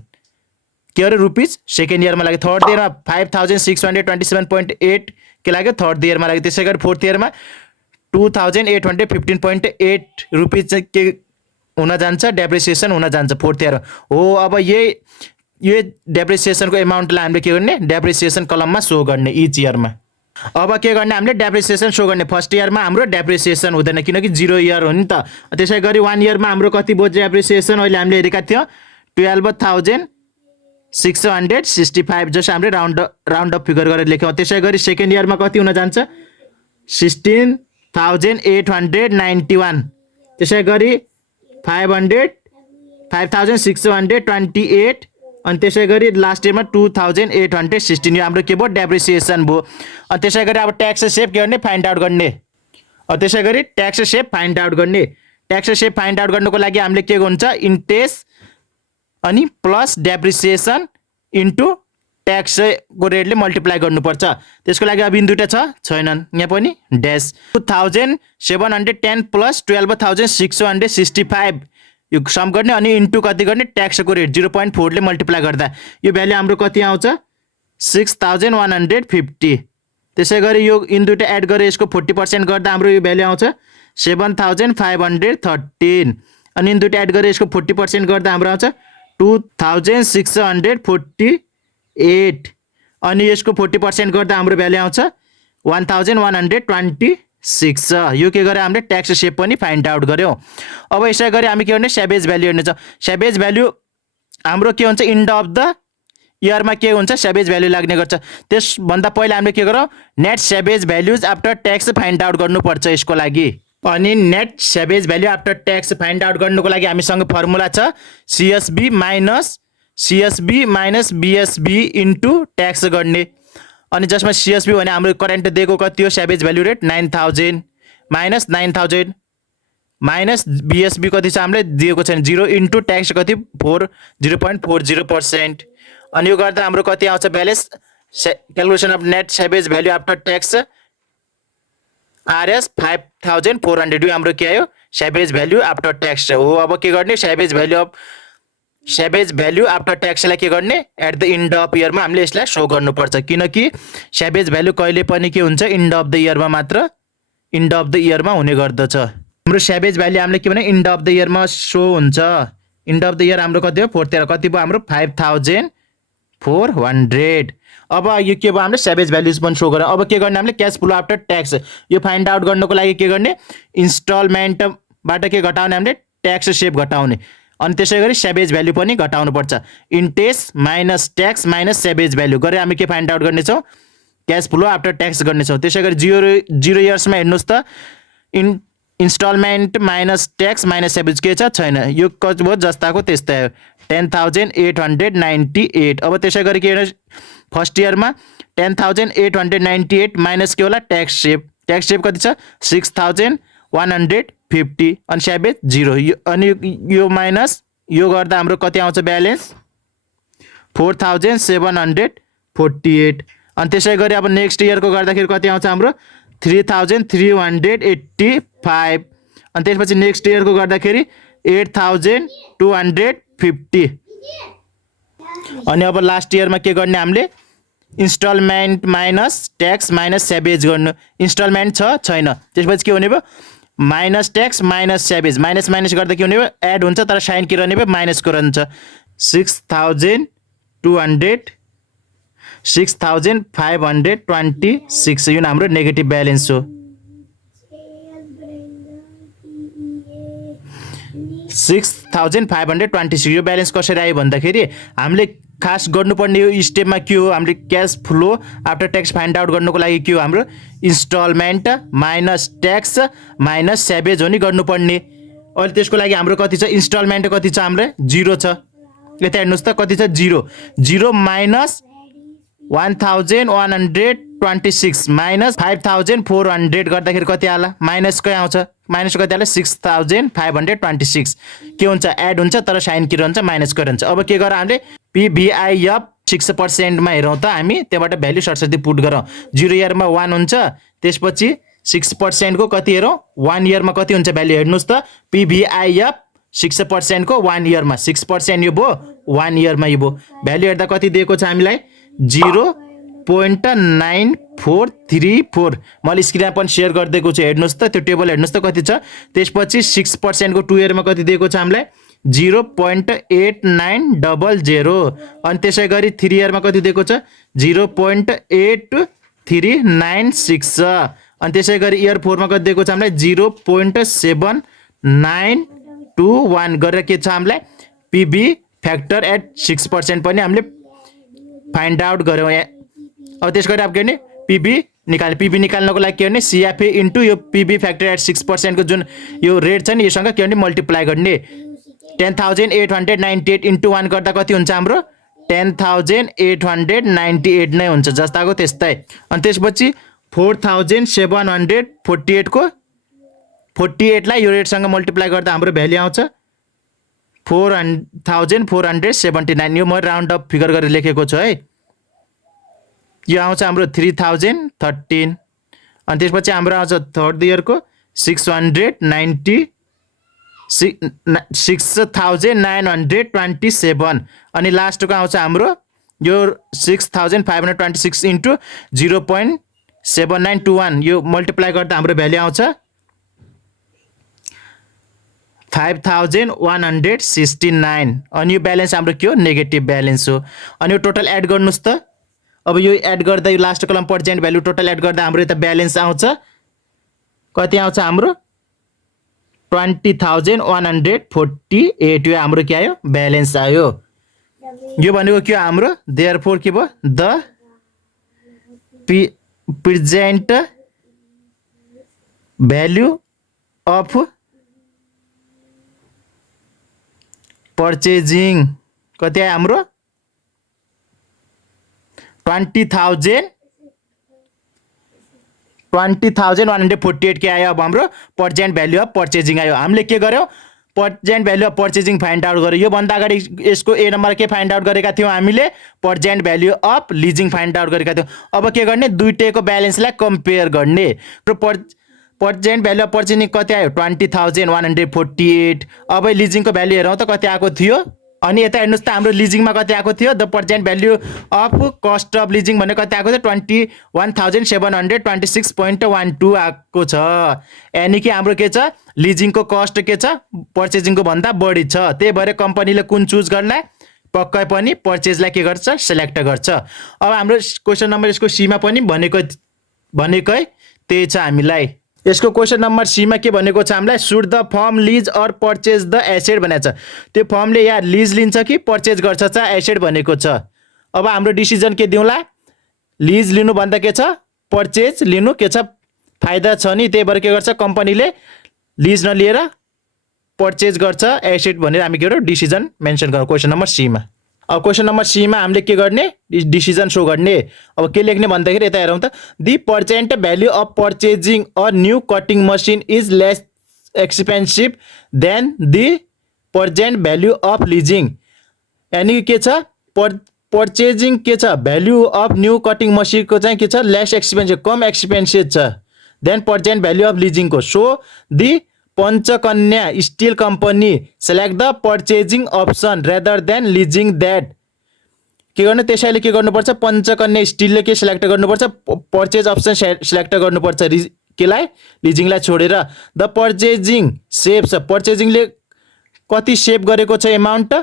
के अरे रुपिस सेकेन्ड इयरमा लाग्यो। थर्ड इयरमा 5,627.8 के लाग्यो थर्ड इयरमा लाग्यो। त्यसै गरी फोर्थ इयरमा 2,815.8 रुपिस के हुन जान्छ, डेप्रिसिएसन हुन जान्छ फोर्थ इयर हो। अब यो डेप्रिसिएसनको एमाउन्टलाई हामीले के गर्ने, डेप्रिसिएसन कलममा सो गर्ने इच इयरमा। अब के गर्ने, हामीले डेप्रिसिएसन सो गर्ने। फर्स्ट इयरमा हाम्रो डेप्रिसिएसन हुँदैन किनकि 0 इयर हो नि त। त्यसै गरी 1 इयरमा हाम्रो कति भयो डेप्रिसिएसन, अहिले हामीले हेरेका थियो 12,665, जस हामीले राउन्ड अप फिगर गरेर लेख्यौँ। त्यसै गरी सेकेन्ड इयरमा कति हुन जान्छ 16,891, त्यसै गरी 5,628, अनि त्यसै गरी लास्ट इयरमा 2,816, यो हाम्रो के भयो डेप्रिसिएसन भयो। अनि त्यसै गरी अब ट्याक्स सेप के गर्ने, फाइन्ड आउट गर्ने। त्यसै गरी ट्याक्स सेप फाइन्ड आउट गर्ने। ट्याक्स सेप फाइन्ड आउट गर्नको लागि हामीले के हुन्छ, इन्ट्रेस्ट अनि प्लस डेप्रिसिएसन इन्टु ट्याक्सको रेटले मल्टिप्लाई गर्नुपर्छ। त्यसको लागि अब दुईवटा छैनन्, यहाँ पनि ड्यास 2,710 प्लस 12,665 यो सम गर्ने, अनि इन्टु कति गर्ने, ट्याक्सको रेट 0.4 ले मल्टिप्लाई गर्दा यो भ्यालु हाम्रो कति आउँछ 6,150। त्यसै गरी यो दुईवटा एड गरेर यसको 40% गर्दा हाम्रो यो भ्यालु आउँछ 7,513, अनि दुईवटा एड गरेर यसको 40% गर्दा हाम्रो आउँछ 2,648, अनि यसको 40% गर्दा हाम्रो भ्यालु आउँछ 1,126। यो के गरे हामीले ट्याक्स सेप पनि फाइन्ड आउट गर्यौँ। अब यसै गरी हामी के गर्ने, स्याबेज भ्यालु हेर्नेछौँ। स्याबेज भ्यालु हाम्रो के हुन्छ, इन्ड अफ द इयरमा के हुन्छ, स्याबेज भ्यालु लाग्ने गर्छ। त्यसभन्दा पहिला हामीले के गरौँ, net salvage values after tax find out गर्नुपर्छ यसको लागि। अनि net salvage value after tax find out गर्नुको लागि हामीसँग फर्मुला छ CSB minus BSB into tax गर्ने। अनि जसमा सिएसबी भने हाम्रो करेन्ट दिएको कति हो, स्याबेज भ्यालु रेट 9,000 माइनस 9,000 माइनस बिएसबी कति छ हामीले दिएको छैन, 0 इन्टु ट्याक्स कति 0.40%। अनि यो गर्दा हाम्रो कति आउँछ balance, calculation of net salvage value after tax RS 5,400, यो हाम्रो के आयो स्याबेज भ्यालु आफ्टर ट्याक्स हो। अब के गर्ने, स्याबेज भ्यालु आफ्टर ट्याक्सलाई के गर्ने, एट द इन्ड अफ इयरमा हामीले यसलाई सो गर्नुपर्छ, किनकि स्याबेज भ्यालु कहिले पनि के हुन्छ, इन्ड अफ द इयरमा मात्र इन्ड अफ द इयरमा हुने गर्दछ। हाम्रो स्याबेज भ्यालु हामीले के भने इन्ड अफ द इयरमा सो हुन्छ। इन्ड अफ द इयर हाम्रो कति हो, फोर्थ इयर कति भयो हाम्रो 5,400। अब यो के भयो, हामीले स्याबेज भ्यालुज पनि सो गऱ्यौँ। अब के गर्ने, हामीले क्यास फ्लो आफ्टर ट्याक्स यो फाइन्ड आउट गर्नको लागि के गर्ने, इन्स्टलमेन्टबाट के घटाउने, हामीले ट्याक्स सेप घटाउने, अनि त्यसै गरी स्याबेज भ्यालु पनि घटाउनुपर्छ। Interest minus tax minus salvage value गरेर हामी के फाइन्ड आउट गर्नेछौँ, क्यास फ्लो आफ्टर ट्याक्स गर्नेछौँ। त्यसै गरी 0 इयर्समा हेर्नुहोस् त, installment minus tax minus average के छ छैन, यो कति भयो जस्ताको त्यस्तै हो 10,898। अब त्यसै गरी के हेर्नुहोस् फर्स्ट इयरमा 10,898 माइनस के होला ट्याक्स सेभ कति छ 6,150 अनि स्याबेज 0 अनि यो माइनस यो गर्दा हाम्रो कति आउँछ ब्यालेन्स 4,748 अनि त्यसै गरी अब नेक्स्ट इयरको गर्दाखेरि कति आउँछ हाम्रो 3,385 अनि त्यसपछि नेक्स्ट इयरको गर्दाखेरि 8,250 अनि अब लास्ट इयरमा के गर्ने हामीले installment minus tax minus salvage गर्नु। इन्स्टलमेन्ट छ छैन, त्यसपछि के हुने भयो minus tax minus salvage minus minus गर्दा के हुने भयो एड हुन्छ तर साइन के रहने भयो माइनसको रहन्छ 6,526 यो हाम्रो नेगेटिभ ब्यालेन्स हो। 6,526 यो ब्यालेन्स कसरी आयो भन्दाखेरि हामीले खास गर्नुपर्ने यो स्टेपमा के हो हामीले cash flow after tax find out गर्नुको लागि के हो हाम्रो इन्स्टलमेन्ट माइनस ट्याक्स माइनस स्याबेज हो नि गर्नुपर्ने। अहिले त्यसको लागि हाम्रो कति छ इन्स्टलमेन्ट कति छ हाम्रो 0 छ, यता हेर्नुहोस् त कति छ 0 माइनस 1,126 माइनस 5,400 गर्दाखेरि कति आला माइनसकै आउँछ, माइनस कति आला 6,526 के हुन्छ एड हुन्छ तर साइन के रहन्छ माइनसको रहन्छ। अब के गर हामीले PVIF 6% मा हेरौँ त हामी त्यहाँबाट भ्यालु सरस्वती पुट गरौँ 0 इयरमा 1 हुन्छ त्यसपछि 6% को कति हेरौँ 1 इयरमा कति हुन्छ भ्यालु हेर्नुहोस् त PVIF 6% को 1 इयरमा 6% यो भयो 1 इयरमा यो भयो भ्यालु हेर्दा कति दिएको छ हामीलाई 0.9434 मैले स्क्रिनमा पनि सेयर गरिदिएको छु हेर्नुहोस् त त्यो टेबल हेर्नुहोस् त कति छ। त्यसपछि 6% को 2 इयरमा कति दिएको छ हामीलाई 0.8900 अनि त्यसै गरी 3 इयरमा कति दिएको छ 0.8396 अनि त्यसै गरी इयर 4 मा कति दिएको छ हामीलाई 0.7921 गरेर के छ हामीलाई PV फ्याक्टर एट 6% पनि हामीले फाइन्ड आउट गर्यौं। अब त्यसको अब के भने PV निकाल्नको लागि के भने CFA इन्टु यो PV फ्याक्टर एट 6% को जुन यो रेट छ नि योसँग के भने मल्टिप्लाई गर्ने 10,898 इन्टु 1 गर्दा कति हुन्छ हाम्रो 10,898 नै हुन्छ जस्ताको त्यस्तै। अनि त्यसपछि 4,748 को 48 लाई यो रेटसँग मल्टिप्लाई गर्दा हाम्रो भ्यालु आउँछ 4,479 यो म राउन्ड अफ फिगर गरेर लेखेको छु है यो आउँछ हाम्रो 3,013 अनि त्यसपछि हाम्रो आउँछ थर्ड इयरको 6,927 अनि लास्टको आउँछ हाम्रो यो 6,526 इन्टु 0.7921 यो मल्टिप्लाई गर्दा हाम्रो भ्यालु आउँछ 5,169 अनि यो ब्यालेन्स हाम्रो के हो नेगेटिभ ब्यालेन्स हो। अनि यो टोटल एड गर्नुस् त अब यो एड गर्दा यो लास्ट कलम पर्सेन्ट भ्यालु टोटल एड गर्दा हाम्रो यता ब्यालेन्स आउँछ कति आउँछ हाम्रो 20,148 यो हाम्रो के आयो ब्यालेन्स आयो। यो भनेको के हो हाम्रो देयरफोर के भयो the present value of purchasing कति आयो हाम्रो 20,148 के आयो। अब हाम्रो पर्सेन्ट भ्यालु अफ पर्चेजिङ आयो। हामीले के गर्यौं percent value of purchasing find out गर्यो। यो भन्दा अगाडि यसको ए नम्बर के फाइन्ड आउट गरेका थियौं हामीले percent value of leasing find out गरेका थियौं। अब के गर्ने दुईटैको ब्यालेन्सलाई कम्पेयर गर्ने र पर्सेन्ट भ्यालु अफ पर्चेजिङ कति आयो 20,148। अब लिजिङको भ्यालु हेरौँ त कति आएको थियो अनि यता हेर्नुस् त हाम्रो लिजिङमा कति आएको थियो the percent value of cost of लिजिङ भने कति आएको थियो 21,726.12 आएको छ। यानी कि हाम्रो के छ लिजिङको कस्ट के छ पर्चेजिङको भन्दा बढी छ। त्यही भएर कम्पनीले कुन चुज गर्ला पक्कै पनि पर्चेजलाई के गर्छ सिलेक्ट गर्छ। अब हाम्रो क्वेशन नम्बर यसको सी मा पनि भनेकै त्यही छ हामीलाई। यसको क्वेशन नम्बर सी मा के भनेको छ हामीलाई should the firm lease or purchase the asset भनेको छ। त्यो फर्मले या लिज लिन्छ कि पर्चेज गर्छ छ एसेट भनेको छ। अब हाम्रो डिसिजन के दिउँला लिज लिनु भन्दा के छ पर्चेज लिनु के छ फाइदा छ नि। त्यही भएर के गर्छ कम्पनीले लिज नलिएर पर्चेज गर्छ एसेट भनेर हामी के गर्छौँ डिसिजन मेन्सन गरौँ क्वेसन नम्बर सीमा। अब क्वेसन नम्बर सीमा हामीले के गर्ने डिसिजन सो गर्ने। अब के लेख्ने भन्दाखेरि यता हेरौँ त the present value of purchasing a new cutting machine is less expensive than the present value of leasing. यानि के छ पर्चेजिङ के छ भ्याल्यु अफ न्यू कटिङ मसिनको चाहिँ के छ लेस एक्सपेन्सिभ कम एक्सपेन्सिभ छ देन पर्सेन्ट भ्याल्यु अफ लिजिङको। So the Panchakanya steel company select the purchasing option rather than leasing that. के गर्नु त्यसैले के गर्नुपर्छ पञ्चकन्या स्टिलले के सिलेक्ट गर्नुपर्छ पर्चेज अप्सन सिलेक्ट गर्नुपर्छ केलाई लिजिङलाई छोडेर। द पर्चेजिङ सेभ्स पर्चेजिङले कति सेभ गरेको छ एमाउन्ट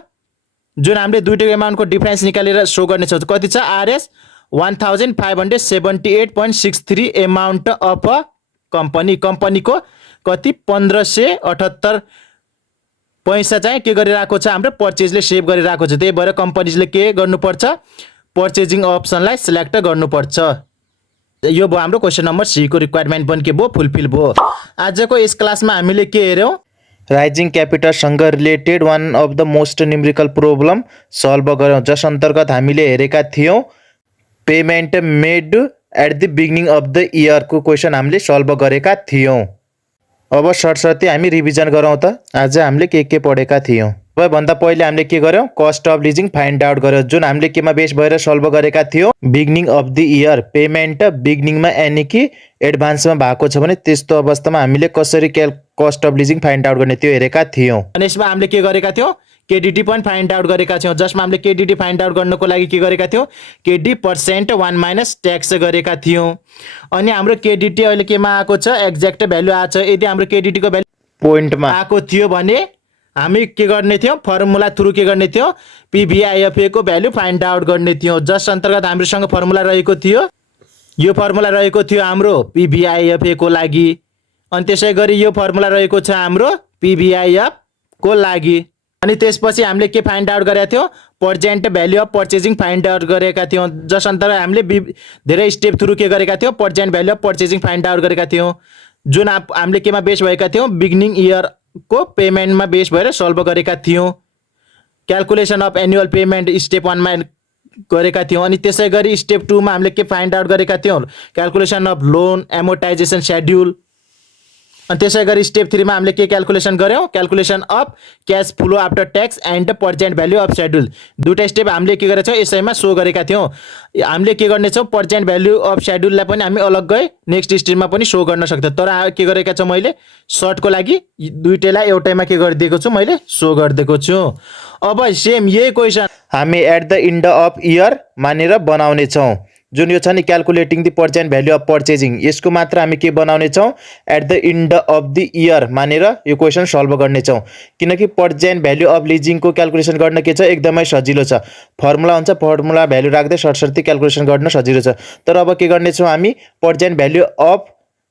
जुन हामीले दुईटैको एमाउन्टको डिफरेन्स निकालेर सो गर्नेछौँ कति छ आरएस 1578.63 एमाउन्ट अफ अ कम्पनीको कति 1578 पैसा चाहिँ के गरिरहेको छ हाम्रो पर्चेजले सेभ गरिरहेको छ। त्यही भएर कम्पनीजले के गर्नुपर्छ पर्चेजिङ अप्सनलाई सिलेक्ट गर्नुपर्छ। यो भयो हाम्रो क्वेसन नम्बर सी को रिक्वायरमेन्ट पनि के भयो फुलफिल भयो। आजको यस क्लासमा हामीले के हेऱ्यौँ राइजिङ क्यापिटलसँग related one of the most numerical problem solve गऱ्यौँ जस अन्तर्गत हामीले हेरेका थियौँ payment made at the beginning of the इयरको क्वेसन हामीले सल्भ गरेका थियौँ। अब सरस्वती हामी रिभिजन गरौँ त आज हामीले के पढेका थियौँ। सबैभन्दा पहिले हामीले के गर्यौँ cost of leasing find out गर्यौँ जुन हामीले केमा बेस भएर सल्भ गरेका थियौँ beginning of the year payment बिगिनिङमा यानि कि एडभान्समा भएको छ भने त्यस्तो अवस्थामा हामीले कसरी cost of leasing find out गर्ने त्यो हेरेका थियौँ। अनि यसमा हामीले के गरेका थियौँ केडिटी पनि फाइन्ड आउट गरेका थियौँ जसमा हामीले केडिटी फाइन्ड आउट गर्नको लागि के गरेका थियौँ केडी % 1 माइनस ट्याक्स गरेका थियौँ। अनि हाम्रो केडिटी अहिले केमा आएको छ एक्ज्याक्ट भ्यालु आएको छ। यदि हाम्रो केडिटीको भ्यालु पोइन्टमा आएको थियो भने हामी के गर्ने थियौँ फर्मुला थ्रु के गर्ने थियौँ पिभिआइएफए को भ्यालु फाइन्ड आउट गर्ने थियौँ जस अन्तर्गत हामीसँग फर्मुला रहेको थियो यो फर्मुला रहेको थियो हाम्रो पिभिआइएफए को लागि। अनि त्यसै गरी यो फर्मुला रहेको छ हाम्रो पिभिआइएफ को लागि। अनि त्यसपछि हामीले के फाइन्ड आउट गरेका थियौँ percent value of purchasing find out गरेका थियौँ जस अन्तर्गत हामीले धेरै स्टेप थ्रु के गरेका थियौँ percent value of purchasing find out गरेका थियौँ जुन हामीले केमा बेस भएका थियौँ बिगिनिङ इयरको पेमेन्टमा बेस भएर सल्भ गरेका थियौँ। Calculation of annual payment step 1 मा गरेका थियौँ। अनि त्यसै गरी स्टेप 2 मा हामीले के फाइन्ड आउट गरेका थियौँ क्यालकुलेसन अफ लोन एमोर्टाइजेसन सेड्युल। अनि त्यसै गरी स्टेप 3 मा हामीले के क्यालकुलेसन गऱ्यौँ calculation of cash flow after tax and percent value of schedule. दुईटा स्टेप हामीले के गरेका छौँ यसैमा सो गरेका थियौँ। हामीले के गर्नेछौँ पर्सेन्ट भ्याल्यु अफ सेड्युललाई पनि हामी अलग्गै नेक्स्ट स्टेपमा पनि सो गर्न सक्छ तर के गरेका छौँ मैले सर्टको लागि दुईटैलाई एउटैमा के गरिदिएको छु मैले सो गरिदिएको छु। अब सेम यही क्वेसन हामी at the end of year मानेर बनाउने छौँ जुन यो छ नि calculating the percent value of purchasing यसको मात्र हामी के बनाउने छौँ एट द इन्ड अफ द इयर मानेर यो क्वेसन सल्भ गर्ने छौँ किनकि पर्सेन्ट भ्याल्यु अफ लिजिङको क्यालकुलेसन गर्न के छ एकदमै सजिलो छ फर्मुला हुन्छ फर्मुला भ्याल्यु राख्दै सरसर्ती क्यालकुलेसन गर्न सजिलो छ। तर अब के गर्नेछौँ हामी पर्सेन्ट भ्याल्यु अफ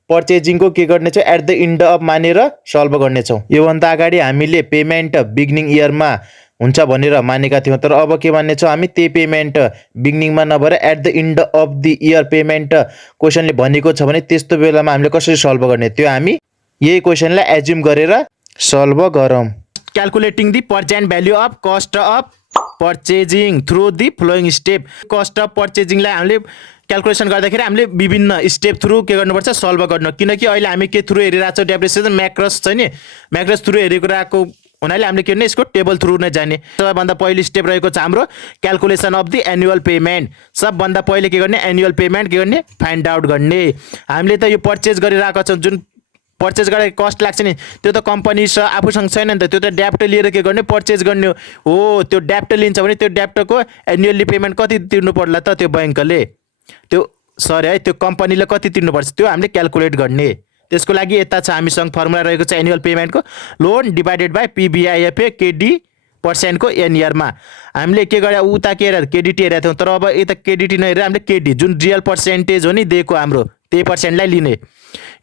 पर्चेजिङको के गर्नेछौँ एट द इन्ड अफ मानेर सल्भ गर्नेछौँ। योभन्दा अगाडि हामीले पेमेन्ट बिगिनिङ इयरमा हुन्छ भनेर मानेका थियौँ तर अब के मान्नेछौँ हामी त्यही पेमेन्ट बिगिनिङमा नभएर at the end of the year payment क्वेसनले भनेको छ भने त्यस्तो बेलामा हामीले कसरी सल्भ गर्ने त्यो हामी यही क्वेसनलाई एज्युम गरेर सल्भ गरौँ। Calculating the percent value of cost of purchasing through the following step cost of पर्चेजिङलाई हामीले क्यालकुलेसन गर्दाखेरि हामीले विभिन्न स्टेप थ्रु के गर्नुपर्छ सल्भ गर्नु किनकि अहिले हामी के थ्रु हेरिरहेको छौँ डेप्रिसिएसन म्याक्रस छ नि म्याक्रस थ्रु हेरिरहेको हुनाले हामीले के गर्ने यसको टेबल थ्रु नै जाने। सबभन्दा पहिलो स्टेप रहेको छ हाम्रो calculation of the annual payment सबभन्दा पहिले के गर्ने एनुअल पेमेन्ट के गर्ने फाइन्ड आउट गर्ने। हामीले त यो पर्चेज गरिरहेको छौँ जुन पर्चेज गरेको कस्ट लाग्छ नि त्यो त कम्पनी छ आफूसँग छैन नि त त्यो त ड्याप्ट लिएर के गर्ने पर्चेज गर्ने हो त्यो ड्याप्ट लिन्छ भने त्यो ड्याप्टको एनुअली पेमेन्ट कति तिर्नु पर्ला त त्यो बैंकले त्यो सरी है त्यो कम्पनीले कति तिर्नुपर्छ त्यो हामीले क्यालकुलेट गर्ने। त्यसको लागि यता छ हामीसँग फर्मुला रहेको छ एनुअल पेमेन्टको loan divided by PVIFA KD पर्सेन्टको एन इयरमा हामीले के गरे उता के हेरेर केडिटी हेरेका थियौँ तर अब यता केडिटी नहेरेर हामीले केडी जुन रियल पर्सेन्टेज हो नि दिएको हाम्रो त्यही पर्सेन्टलाई लिने।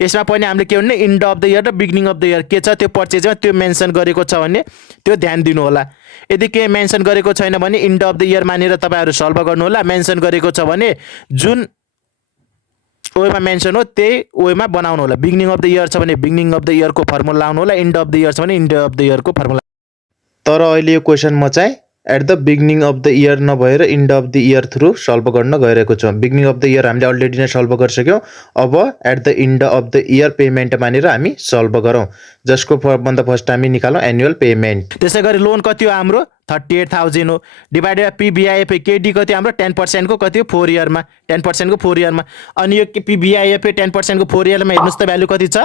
यसमा पनि हामीले के गर्ने इन्ड अफ द इयर र बिगिनिङ अफ द इयर के छ त्यो पर्चेजमा त्यो मेन्सन गरेको छ भने त्यो ध्यान दिनु होला। यदि के मेन्सन गरेको छैन भने इन्ड अफ द इयर मानेर तपाईँहरू सल्भ गर्नु होला मेन्सन गरेको छ भने जुन वेमा मेन्सन हो त्यही वेमा बनाउनु होला। बिगिनिङ अफ द इयर छ भने बिगिनिङ अफ द इयरको फर्मुला लाउनु होला, इन्ड अफ द इयर छ भने इन्ड अफ द इयरको फर्मुला। तर अहिले यो क्वेसनमा चाहिँ at the beginning of the year नभएर end of the year through solve गर्न गइरहेको छौँ। बिगिनिङ अफ द इयर हामीले अलरेडी नै सल्भ गरिसक्यौँ। अब at the end of the year payment मानेर हामी सल्भ गरौँ, जसको भन्दा फर्स्ट हामी निकालौँ एनुअल पेमेन्ट। त्यसै गरी लोन कति हो हाम्रो 38,000 हो, डिभाइडेड बाई पिबिआइएफए केडी कति हाम्रो 10% को कति हो 4 इयरमा, 10% को 4 इयरमा। अनि यो पिबिआइएफए 10% को 4 इयरमा हेर्नुहोस् त भ्यालु कति छ,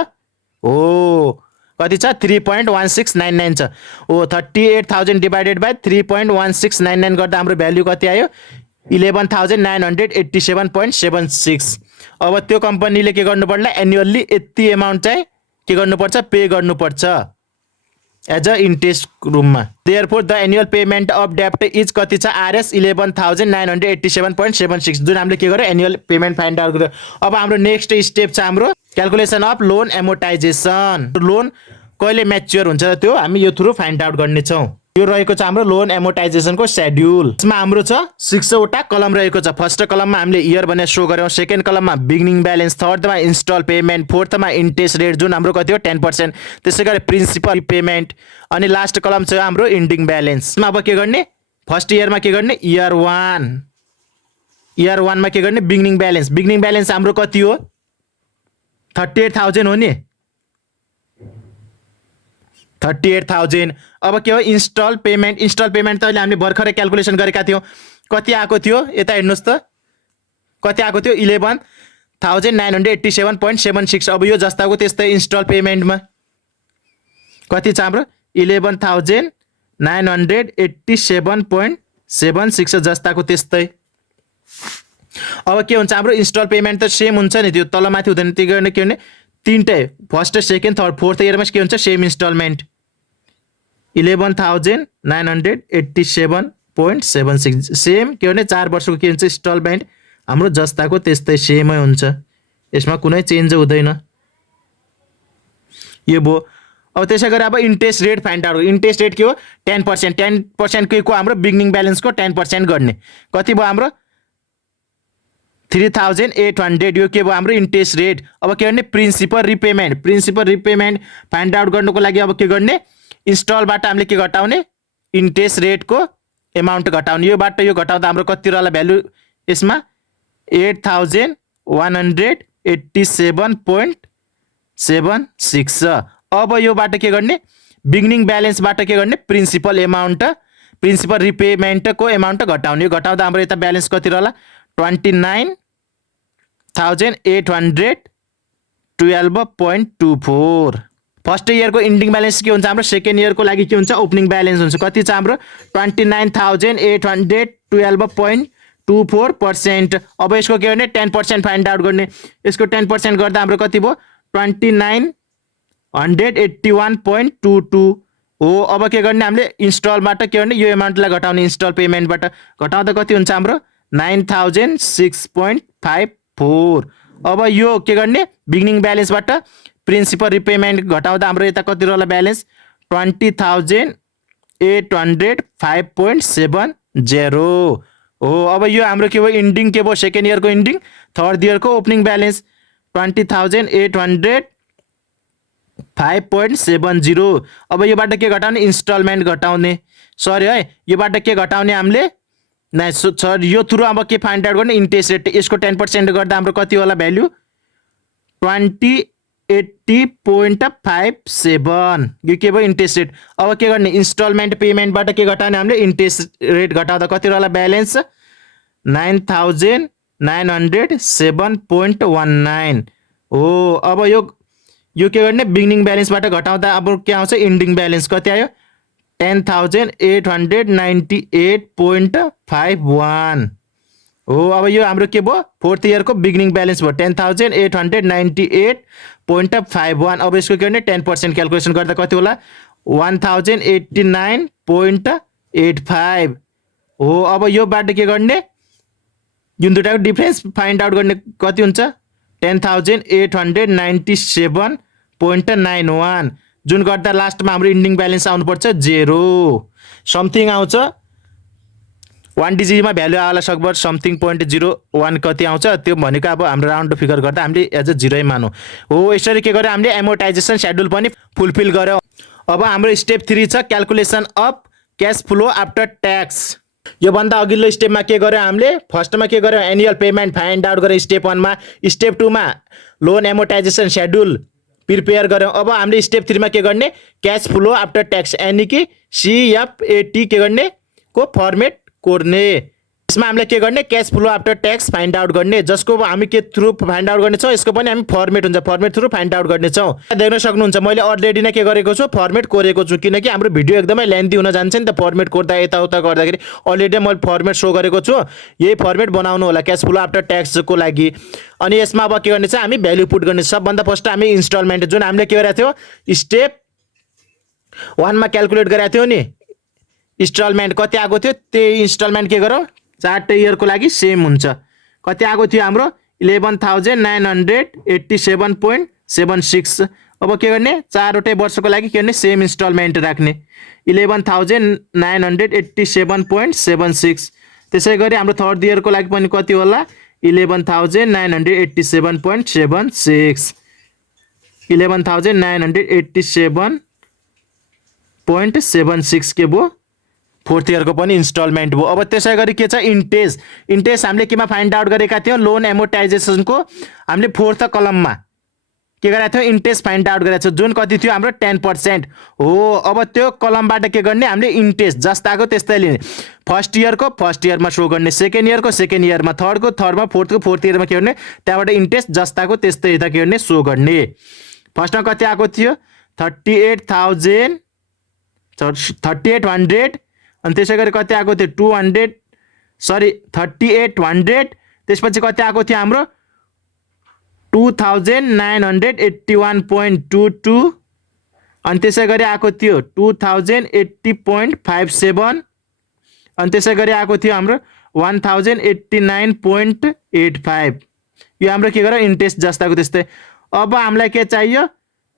हो कति छ 3.1699 छ। हो 38,000 डिभाइडेड बाई 3.1699 गर्दा हाम्रो भ्यालु कति आयो 11,987.76। अब त्यो कम्पनीले के गर्नु पर्ला, एनुअल्ली यति एमाउन्ट चाहिँ के गर्नुपर्छ, पे गर्नुपर्छ एज अ इन्ट्रेस्ट रुममा। Therefore the annual payment of डेप्ट इज कति छ आरएस 11,987.76, जुन हामीले के गर्यो एनुअल पेमेन्ट फाइन्ड आउट गर्यो। अब हाम्रो नेक्स्ट स्टेप छ हाम्रो क्यालकुलेसन अफ लोन एमोर्टाइजेसन। लोन कहिले म्याच्योर हुन्छ त्यो हामी यो थ्रु फाइन्ड आउट गर्नेछौँ। यो रहेको छ हाम्रो लोन एमोर्टाइजेसनको सेड्युल। यसमा हाम्रो छ 6 वटा कलम रहेको छ। फर्स्ट कलममा हामीले इयर भनेर सो गर्यौँ, सेकेन्ड कलममा बिगिनिङ ब्यालेन्स, थर्डमा इन्स्टल पेमेन्ट, फोर्थमा इन्ट्रेस्ट रेट जुन हाम्रो कति हो 10%, त्यसै गरी प्रिन्सिपल पेमेन्ट, अनि लास्ट कलम छ हाम्रो इन्डिङ ब्यालेन्स। यसमा अब के गर्ने, फर्स्ट इयरमा के गर्ने इयर 1 मा के गर्ने बिगिनिङ ब्यालेन्स। बिगिनिङ ब्यालेन्स हाम्रो कति हो 38,000 हो नि, 38,000। अब के हो इन्स्टल पेमेन्ट। इन्स्टल पेमेन्ट त अहिले हामीले भर्खरै क्यालकुलेसन गरेका थियौँ, कति आएको थियो यता हेर्नुहोस् त, कति आएको थियो 11,987.76। अब यो जस्ताको त्यस्तै इन्स्टल पेमेन्टमा कति छ हाम्रो 11,987.76 जस्ताको त्यस्तै। अब के हुन्छ हाम्रो इन्स्टल पेमेन्ट त सेम हुन्छ नि, त्यो तलमाथि हुँदैन। त्यो गर्ने के भने तीनटै फर्स्ट सेकेन्ड थर्ड फोर्थ इयरमा के हुन्छ सेम इन्स्टलमेन्ट 11,987.76 सेम के भने 4 वर्षको के हुन्छ इन्स्टलमेन्ट हाम्रो जस्ताको त्यस्तै सेमै हुन्छ, यसमा कुनै चेन्ज हुँदैन। यो भयो। अब त्यसै गरी अब interest rate find out. Interest rate के हो 10%, 10% को हाम्रो बिगिनिङ ब्यालेन्सको 10% गर्ने कति भयो हाम्रो 3,800। यो के भयो हाम्रो इन्ट्रेस्ट रेट। अब के गर्ने principal repayment. Principal repayment find out गर्नुको लागि अब के गर्ने इन्स्टलबाट हामीले के घटाउने इन्ट्रेस्ट रेटको एमाउन्ट घटाउने। योबाट यो घटाउँदा हाम्रो कति रहला भ्यालु यसमा 8,187.76 छ। अब योबाट के गर्ने बिगिनिङ ब्यालेन्सबाट के गर्ने प्रिन्सिपल एमाउन्ट, प्रिन्सिपल रिपेमेन्टको एमाउन्ट घटाउने। यो घटाउँदा हाम्रो यता ब्यालेन्स कति रहला 29,812.24। फर्स्ट इयरको इन्डिङ ब्यालेन्स के हुन्छ हाम्रो, सेकेन्ड इयरको लागि के हुन्छ ओपनिङ ब्यालेन्स हुन्छ, कति छ हाम्रो 29,812.24%। अब यसको के गर्ने 10% फाइन्ड आउट गर्ने। यसको 10% गर्दा हाम्रो कति भयो 2,981.22 हो। अब के गर्ने हामीले इन्स्टलबाट के गर्ने यो एमाउन्टलाई घटाउने, इन्स्टल पेमेन्टबाट घटाउँदा कति हुन्छ हाम्रो 9,006.54। अब यो के गर्ने बिगिनिङ ब्यालेन्सबाट प्रिन्सिपल रिपेमेन्ट घटाउँदा हाम्रो यता कति रहला ब्यालेन्स 20,805.70 हो। अब यो हाम्रो के भयो इन्डिङ के भयो सेकेन्ड इयरको इन्डिङ, थर्ड इयरको ओपनिङ ब्यालेन्स 20,805.70। अब योबाट के घटाउने इन्स्टलमेन्ट घटाउने, सरी है योबाट के घटाउने हामीले नै सर यो थ्रु अब के फाइन्ड आउट गर्ने इन्ट्रेस्ट रेट। यसको 10% गर्दा हाम्रो कति होला भ्यालु 20,80.57। यो के भयो इन्ट्रेस्ट रेट। अब के गर्ने इन्स्टलमेन्ट पेमेन्टबाट के घटाउने हामीले इन्ट्रेस्ट रेट घटाउँदा कति रहला ब्यालेन्स 9,907.19 हो। अब यो के गर्ने बिगिनिङ ब्यालेन्सबाट घटाउँदा अब के आउँछ इन्डिङ ब्यालेन्स कति आयो 10,898.51 हो। अब यो हाम्रो के भयो फोर्थ इयरको बिगिनिङ ब्यालेन्स भयो 10,898.51। अब यसको के गर्ने 10% क्यालकुलेसन गर्दा कति होला 1,089.85 हो। अब योबाट के गर्ने जुन दुईटाको डिफरेन्स फाइन्ड आउट गर्ने कति हुन्छ 10,897.91 जुन गर्दा लास्टमा हाम्रो इन्डिङ ब्यालेन्स आउनुपर्छ 0 समथिङ आउँछ 1 डिजिटमा भ्यालु आउला सकभर समथिङ 0.01 कति आउँछ त्यो भनेको अब हाम्रो राउन्ड फिगर गर्दा हामीले एज अ 0 मानौँ हो। यसरी के गर्यो हामीले एमोर्टाइजेसन शेड्युल पनि फुलफिल गर्यो। अब हाम्रो स्टेप 3 छ calculation of cash flow after tax. यो भन्दा अघिल्लो स्टेपमा के गर्यो हामीले फर्स्टमा के गर्यो एनुअल पेमेन्ट फाइन्ड आउट गर्यो स्टेप 1 मा। स्टेप 2 मा लोन एमोर्टाइजेसन शेड्युल प्रिपेयर गर्यौँ। अब हामीले स्टेप 3 मा के गर्ने क्याश फ्लो आफ्टर ट्याक्स यानी कि CFAT के गर्ने को फर्मेट कोर्ने। यसमा हामीले के गर्ने cash flow after tax find out गर्ने जसको हामी के थ्रु फाइन्ड आउट गर्नेछौँ यसको पनि हामी फर्मेट हुन्छ फर्मेट थ्रु फाइन्ड आउट गर्नेछौँ। देख्न सक्नुहुन्छ मैले अलरेडी नै के गरेको छु फर्मेट कोरेको छु किनकि हाम्रो भिडियो एकदमै लेन्थी हुन जान्छ नि त फर्मेट कोर्दा यताउता गर्दाखेरि अलरेडी मैले फर्मेट सो गरेको छु। यही फर्मेट बनाउनु होला क्याश फ्लो आफ्टर ट्याक्सको लागि। अनि यसमा अब के गर्ने छ हामी भ्यालु पुट गर्ने। सबभन्दा फर्स्ट हामी इन्स्टलमेन्ट जुन हामीले के गरेको थियो स्टेप 1 मा क्याल्कुलेट गरेको थियो नि इन्स्टलमेन्ट कति आएको थियो त्यही इन्स्टलमेन्ट के गरौँ 4 इयरको लागि सेम हुन्छ। कति आएको थियो हाम्रो 11,987.76। अब के गर्ने 4वटै वर्षको लागि के गर्ने सेम इन्स्टलमेन्ट राख्ने 11,987.76। त्यसै गरी हाम्रो थर्ड इयरको लागि पनि कति होला 11,987.76 11,987.76 के भयो फोर्थ इयरको पनि इन्स्टलमेन्ट भयो। अब त्यसै गरी के छ इन्ट्रेस्ट हामीले केमा फाइन्ड आउट गरेका थियौँ लोन एमोर्टाइजेसनको हामीले फोर्थ कलममा के गरेका थियौँ इन्ट्रेस्ट फाइन्ड आउट गरेका छौँ जुन कति थियो हाम्रो 10% हो। अब त्यो कलमबाट के गर्ने हामीले इन्ट्रेस्ट जस्ताको त्यस्तै लिने फर्स्ट इयरको फर्स्ट इयरमा सो गर्ने सेकेन्ड इयरको सेकेन्ड इयरमा थर्डको थर्डमा फोर्थको फोर्थ इयरमा के गर्ने त्यहाँबाट इन्ट्रेस्ट जस्ताको त्यस्तै यता के गर्ने सो गर्ने। फर्स्टमा कति आएको थियो 3800 अनि त्यसै गरी कति आएको थियो 3800 त्यसपछि कति आएको थियो हाम्रो 2,981.22 अनि त्यसै गरी आएको थियो 2,080.57 अनि त्यसै गरी आएको थियो हाम्रो 1,089.85। यो हाम्रो के गर्यो इन्ट्रेस्ट जस्ताको त्यस्तै। अब हामीलाई के चाहियो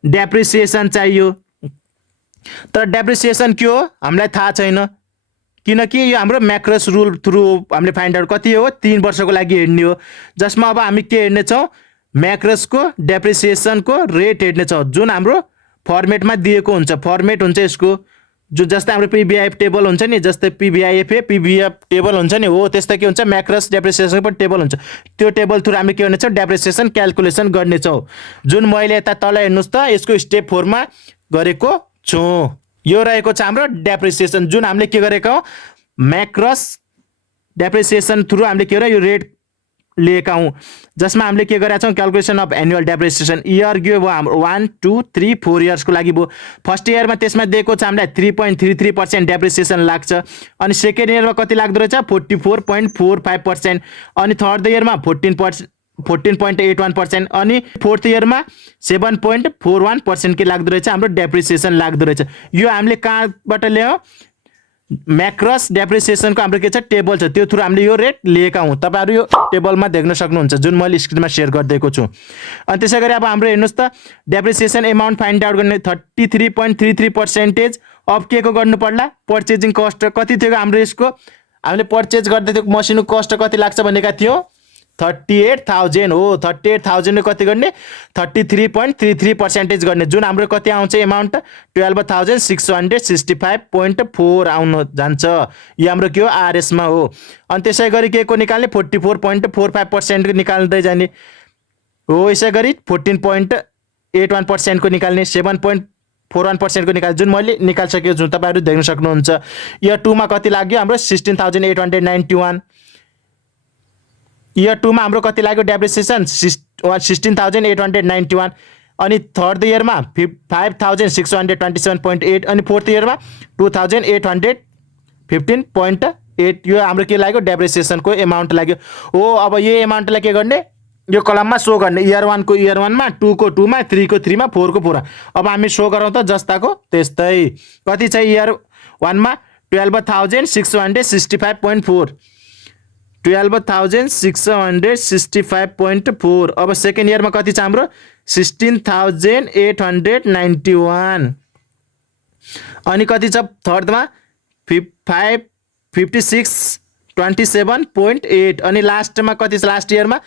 डेप्रिसिएसन चाहियो तर डेप्रिसिएसन के हो हामीलाई थाहा छैन किनकि यो हाम्रो म्याक्रस रुल थ्रु हामीले फाइन्ड आउट कति हो 3 वर्षको लागि हेर्ने हो जसमा अब हामी के हेर्नेछौँ म्याक्रसको डेप्रिसिएसनको रेट हेर्नेछौँ जुन हाम्रो फर्मेटमा दिएको हुन्छ। फर्मेट हुन्छ यसको जुन जस्तै हाम्रो पिबिआइएफ टेबल हुन्छ नि जस्तै पिबिएफ टेबल हुन्छ नि हो त्यस्तै के हुन्छ म्याक्रस डेप्रिसिएसनको पनि टेबल हुन्छ। त्यो टेबल थ्रु हामीले के गर्नेछौँ डेप्रिसिएसन क्याल्कुलेसन गर्नेछौँ जुन मैले यता तल हेर्नुहोस् त यसको स्टेप 4 मा गरेको छु। यो रहेको छ हाम्रो डेप्रिसिएसन जुन हामीले के गरेको म्याक्रस डेप्रिसिएसन थ्रु हामीले के गर्यो यो रेट लिएका हौँ जसमा हामीले के गरेका छौँ calculation of annual depreciation year गयो भयो हाम्रो 1 2 3 4 इयर्सको लागि भयो। फर्स्ट इयरमा त्यसमा दिएको छ हामीलाई 3.33% डेप्रिसिएसन लाग्छ अनि सेकेन्ड इयरमा कति लाग्दो रहेछ 44.45% अनि थर्ड इयरमा 14.81% अनि फोर्थ इयरमा 7.41% के लाग्दो रहेछ हाम्रो डेप्रिसिएसन लाग्दो रहेछ। यो हामीले कहाँबाट ल्यायौँ म्याक्रस डेप्रिसिएसनको हाम्रो के छ टेबल छ त्यो थ्रु हामीले यो रेट लिएका हौँ। तपाईँहरू यो टेबलमा देख्न सक्नुहुन्छ जुन मैले स्क्रिनमा सेयर गरिदिएको छु। अनि त्यसै गरी अब हाम्रो हेर्नुहोस् त डेप्रिसिएसन एमाउन्ट फाइन्ड आउट गर्ने 33.33% अफ के को गर्नु पर्ला पर्चेजिङ कस्ट कति थियो हाम्रो यसको हामीले पर्चेज गर्दै थियो मसिनको कस्ट कति लाग्छ भनेका थियौँ 38,000 हो। 38,000 कति गर्ने 33.33% गर्ने जुन हाम्रो कति आउँछ एमाउन्ट 12,665.4 आउन जान्छ। यो हाम्रो के हो आरएसमा हो। अनि त्यसै गरी के को निकाल्ने 44.45% निकाल्दै जाने हो। यसै गरी 14.81% को निकाल्ने 7.41% को निकाल्ने जुन मैले निकालिसकेको छु तपाईँहरू देख्न सक्नुहुन्छ। इयर 2 मा कति लाग्यो हाम्रो 16,891 इयर 2 मा हाम्रो कति लाग्यो डेप्रिसिएसन 16,891 अनि थर्ड इयरमा 5,627.8 अनि फोर्थ इयरमा 2,815.8 यो हाम्रो के लाग्यो डेप्रिसिएसनको एमाउन्ट लाग्यो हो। अब यो एमाउन्टलाई के गर्ने यो कलममा सो गर्ने इयर 1 को इयर 1 मा 2 को 2 मा 3 को 3 मा 4 को 4 अब हामी सो गरौँ त जस्ताको त्यस्तै कति छ इयर 1 मा 12,665.4 12,665.4 अब सेकेन्ड इयरमा कति छ हाम्रो 16,891 अनि कति छ थर्डमा 56 27.8 अनि लास्टमा कति छ लास्ट इयरमा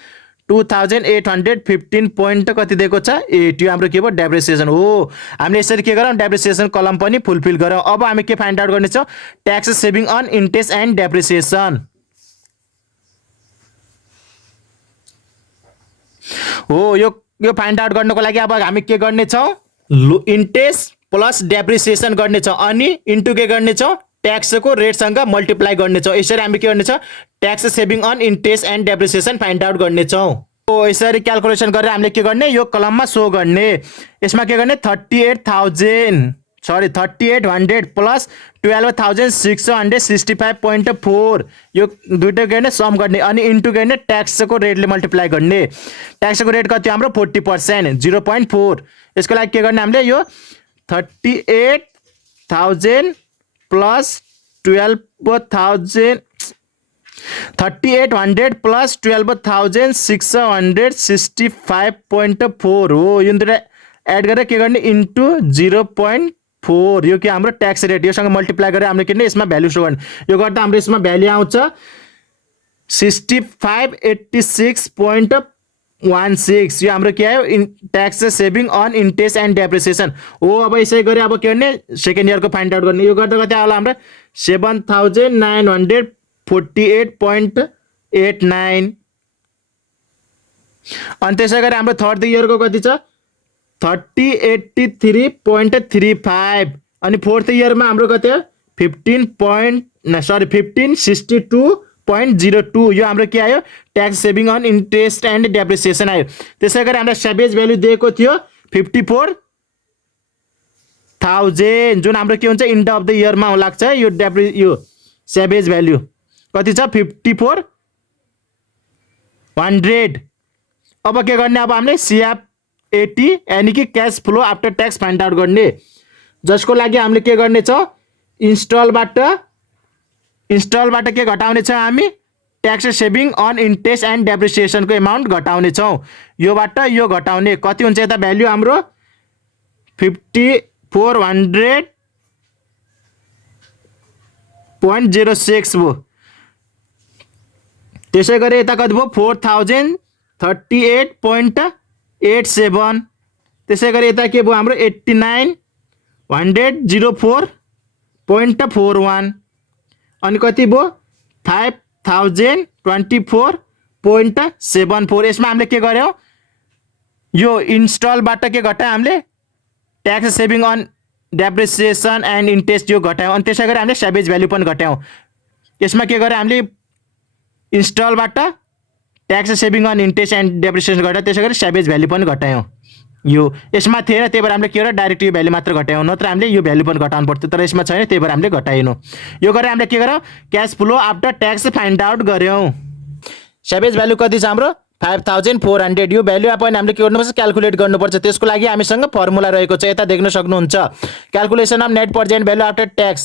2815 पोइन्ट कति दिएको छ 8 यो हाम्रो के भयो डेप्रिसिएसन हो हामीले यसरी के गरौँ डेप्रिसिएसन कलम पनि फुलफिल गरौँ अब हामी के फाइन्ड आउट गर्ने छौँ tax saving on interest and depreciation हो यो फाइन्ड आउट गर्नको लागि अब हामी के गर्ने छौँ इन्ट्रेस्ट प्लस डेप्रिसिएसन गर्ने छौँ अनि इन्टु के गर्ने छौँ ट्याक्सको रेटसँग मल्टिप्लाई गर्ने छौँ यसरी हामी के गर्ने छौँ tax saving on interest and depreciation find out गर्ने छौँ हो यसरी क्याल्कुलेसन गरेर हामीले के गर्ने यो कलममा शो गर्ने यसमा के गर्ने 3800 प्लस 12,665.4 यो दुईटै गर्ने सम गर्ने अनि इन्टु गर्ने ट्याक्सको रेटले मल्टिप्लाई गर्ने ट्याक्सको रेट कति हाम्रो 40% 0.4 यसको लागि के गर्ने हामीले यो 38,000 प्लस 3800 प्लस 12,665.4 हो यो दुईटा एड गरेर के गर्ने इन्टु 0.4 यो के हाम्रो ट्याक्स रेट योसँग मल्टिप्लाई गरेर हामीले किन यसमा भ्यालु सो गर्ने यो गर्दा हाम्रो यसमा भ्यालु आउँछ 6586.16 यो हाम्रो के आयो tax saving on interest and depreciation हो अब यसै गरी अब के गर्ने सेकेन्ड इयरको फाइन्ड आउट गर्ने यो गर्दा कति आउला हाम्रो 7948.89 अनि त्यसै गरी हाम्रो थर्ड इयरको कति छ 3083.35 अनि फोर्थ इयरमा हाम्रो कति हो 1562.02 यो हाम्रो के आयो tax saving on interest and depreciation आयो त्यसै गरी हामीलाई सेभेज भ्यालु दिएको थियो 54,000 जुन हाम्रो के हुन्छ इन्ड अफ द इयरमा लाग्छ यो सेभेज भ्यालु कति छ 5400 अब के गर्ने अब हामीले CF 80 यानी कि cash flow after tax find out गर्ने जसको लागि हामीले के गर्ने छ इन्स्टलबाट के घटाउने छ हामी tax saving on interest and डेप्रिसिएसनको एमाउन्ट घटाउने छौँ योबाट यो घटाउने कति हुन्छ यता भ्यालु हाम्रो 5400.06 भयो त्यसै गरी यता कति भयो 4038.87 त्यसै गरी यता के भयो हाम्रो 8904.41 अनि कति भयो 5024.74 यसमा हामीले के गर्यौँ यो इन्स्टलबाट के घटायौँ हामीले tax saving on depreciation and interest यो घटायौँ अनि त्यसै गरी हामीले सेभेज भ्यालु पनि घटायौँ यसमा के गर्यौँ हामीले इन्स्टलबाट tax saving on interest and depreciation घटायौँ त्यसै गरी सेभेज भ्यालु पनि घटायौँ यो यसमा थिएन त्यही भएर हामीले के गर्यौँ डाइरेक्ट यो भ्यालु मात्र घटायौँ नत्र हामीले यो भ्यालु पनि घटाउनु पर्थ्यो तर यसमा छैन त्यही भएर हामीले घटाएनौँ यो गरेर हामीले के गर्यौँ cash flow after tax find out गर्यौँ सेभेज भ्यालु कति छ हाम्रो 5400 यो भ्यालु पनि हामीले के गर्नुपर्छ क्याल्कुलेट गर्नुपर्छ त्यसको लागि हामीसँग फर्मुला रहेको छ यता देख्न सक्नुहुन्छ calculation of net present value after tax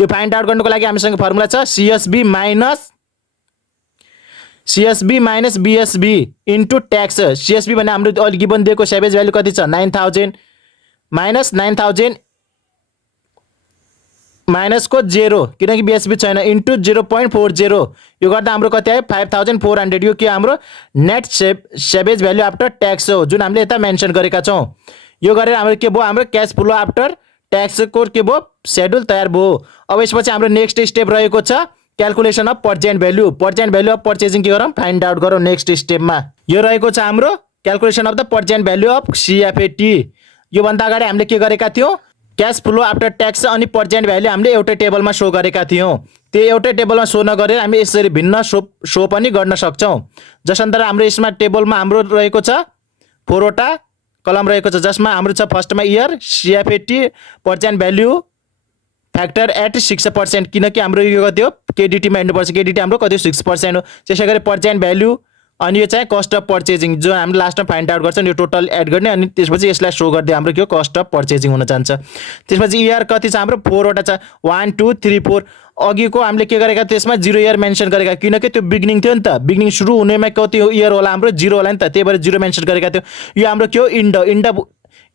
यो फाइन्ड आउट गर्नको लागि हामीसँग फर्मुला छ CSB minus BSB into tax CSB भने हाम्रो अहिले गिभन दिएको सेभेज भ्यालु कति छ 9000 माइनस 9000 माइनस को 0 किनकि BSB छैन इन्टु 0.40 यो गर्दा हाम्रो कति आयो 5400 यो के हाम्रो नेट सेभेज भ्यालु आफ्टर ट्याक्स हो जुन हामीले यता मेन्सन गरेका छौँ यो गरेर हाम्रो के भयो हाम्रो क्यास फ्लो आफ्टर ट्याक्सको के भयो सेड्युल तयार भयो अब यसपछि हाम्रो नेक्स्ट स्टेप रहेको छ calculation of present value of purchasing के गरौँ फाइन्ड आउट गरौँ नेक्स्ट स्टेपमा यो रहेको छ हाम्रो calculation of the present value of CF80 योभन्दा अगाडि हामीले के गरेका थियौँ क्यास फ्लो आफ्टर ट्याक्स अनि प्रेजेन्ट भ्यालु हामीले एउटै टेबलमा सो गरेका थियौँ त्यो एउटै टेबलमा सो नगरेर हामी यसरी भिन्न सो पनि गर्न सक्छौँ जसअन्तर्गत हाम्रो यसमा टेबलमा हाम्रो रहेको छ 4 वटा कलम रहेको छ जसमा हाम्रो छ फर्स्टमा year CF80 present value factor at 6% किनकि हाम्रो यो कति हो केडिटीमा हेर्नुपर्छ केडिटी हाम्रो कति 6% हो त्यसै गरी प्रेजेन्ट भ्यालु अनि यो चाहिँ कस्ट अफ पर्चेजिङ जो हामीले लास्टमा फाइन्ड आउट गर्छौँ यो टोटल एड गर्ने अनि त्यसपछि यसलाई सो गर्दै हाम्रो के हो कस्ट अफ पर्चेजिङ हुन जान्छ त्यसपछि इयर कति छ हाम्रो 4 वटा छ 1 2 3 4 अघिको हामीले के गरेका त्यसमा 0 इयर मेन्सन गरेका किनकि त्यो बिगिनिङ थियो नि त बिगिनिङ सुरु हुनेमा कति इयर होला हाम्रो 0 होला नि त त्यही भएर 0 मेन्सन गरेका थियो यो हाम्रो के हो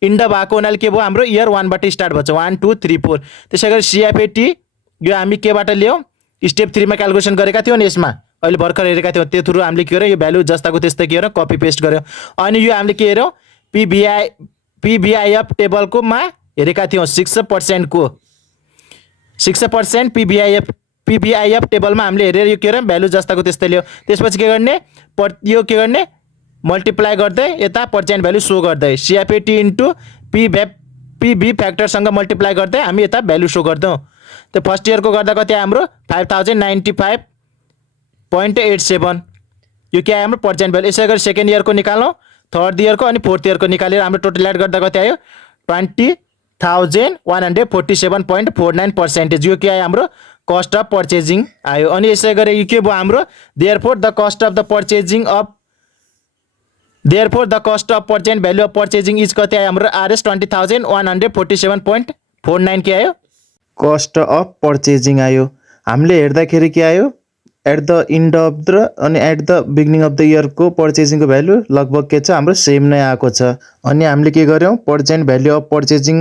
इन्ड भएको हुनाले के भयो हाम्रो इयर 1 बाट स्टार्ट भन्छ 1 2 3 4 त्यसै गरी CF80 यो हामी केबाट ल्यायौँ स्टेप 3 मा क्यालकुलेसन गरेका थियौँ नि यसमा अहिले भर्खर हेरेका थियौँ त्यो थ्रु हामीले के गर्यौँ यो भ्यालु जस्ताको त्यस्तै के गर्यौँ कपी पेस्ट गर्यौँ अनि यो हामीले के हेऱ्यौँ पिबिआइएफ टेबलको मा हेरेका थियौँ 6% को 6% पिबिआइएफ टेबलमा हामीले हेरेर यो के गर्यौँ भ्यालु जस्ताको त्यस्तै ल्यायो त्यसपछि के गर्ने यो के गर्ने मल्टिप्लाई गर्दै यता पर्सेन्ट भ्यालु सो गर्दै सिएफएटी इन्टु पिभी फ्याक्टरसँग मल्टिप्लाई गर्दै हामी यता भ्यालु सो गर्छौँ त्यो फर्स्ट इयरको गर्दा कति हाम्रो 5095.87 यो के आयो हाम्रो पर्सेन्ट भ्यालु यसै गरी सेकेन्ड इयरको निकाल्नु थर्ड इयरको अनि फोर्थ इयरको निकालेर हाम्रो टोटल एड गर्दा कति आयो 20,147.49% यो के आयो हाम्रो कस्ट अफ पर्चेजिङ आयो अनि यसै गरी यो के भयो हाम्रो therefore the cost of the purchasing of therefore the cost of percent value of purchasing is कति आयो हाम्रो आरएस 20,147.49 के आयो कस्ट अफ पर्चेजिङ आयो हामीले हेर्दाखेरि के आयो at the end of the अनि at the beginning of the इयरको पर्चेजिङको भ्यालु लगभग के छ हाम्रो सेम नै आएको छ अनि हामीले के गर्यौँ percent value of purchasing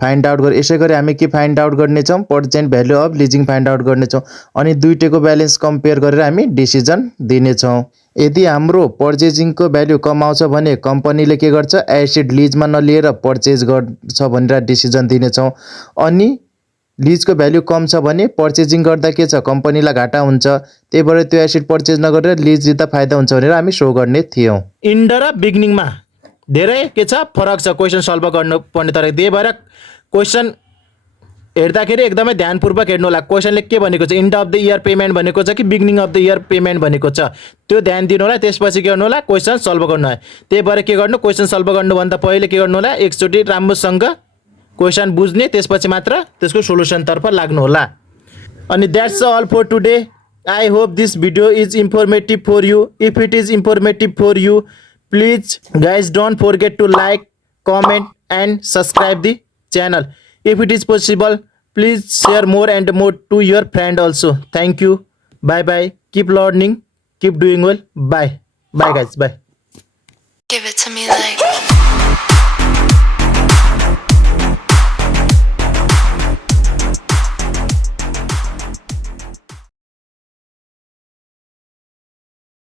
find out गऱ्यौँ यसै गरी हामी के फाइन्ड आउट गर्नेछौँ percent value of leasing find out गर्नेछौँ अनि दुईटैको ब्यालेन्स कम्पेयर गरेर हामी डिसिजन दिनेछौँ यदि हाम्रो पर्चेजिङको भ्यालु कम आउँछ भने कम्पनीले के गर्छ एसिड लिजमा नलिएर पर्चेज गर्छ भनेर डिसिजन दिनेछौँ अनि लिजको भ्यालु कम छ भने पर्चेजिङ गर्दा के छ कम्पनीलाई घाटा हुन्छ त्यही भएर त्यो एसिड पर्चेज नगरेर लिज लिँदा फाइदा हुन्छ भनेर हामी सो गर्ने थियौँ इन्ड र बिगिनिङमा धेरै के छ फरक छ क्वेसन सल्भ गर्नुपर्ने तर त्यही भएर क्वेसन हेर्दाखेरि एकदमै ध्यानपूर्वक हेर्नु होला क्वेसनले के भनेको छ end of the year payment भनेको छ कि beginning of the year payment भनेको छ त्यो ध्यान दिनु होला त्यसपछि के गर्नु होला क्वेसन सल्भ गर्नु होला त्यही भएर के गर्नु क्वेसन सल्भ गर्नुभन्दा पहिले के गर्नु होला एकचोटि राम्रोसँग क्वेसन बुझ्ने त्यसपछि मात्र त्यसको सोलुसनतर्फ लाग्नु होला अनि that's all for today I hope this video is informative for you if it is informative for you please guys don't forget to like comment and subscribe the channel. If it is possible, please share more and more to your friend also. Thank you. Bye bye. Keep learning. Keep doing well. Bye. Bye guys. Bye. Give it to me like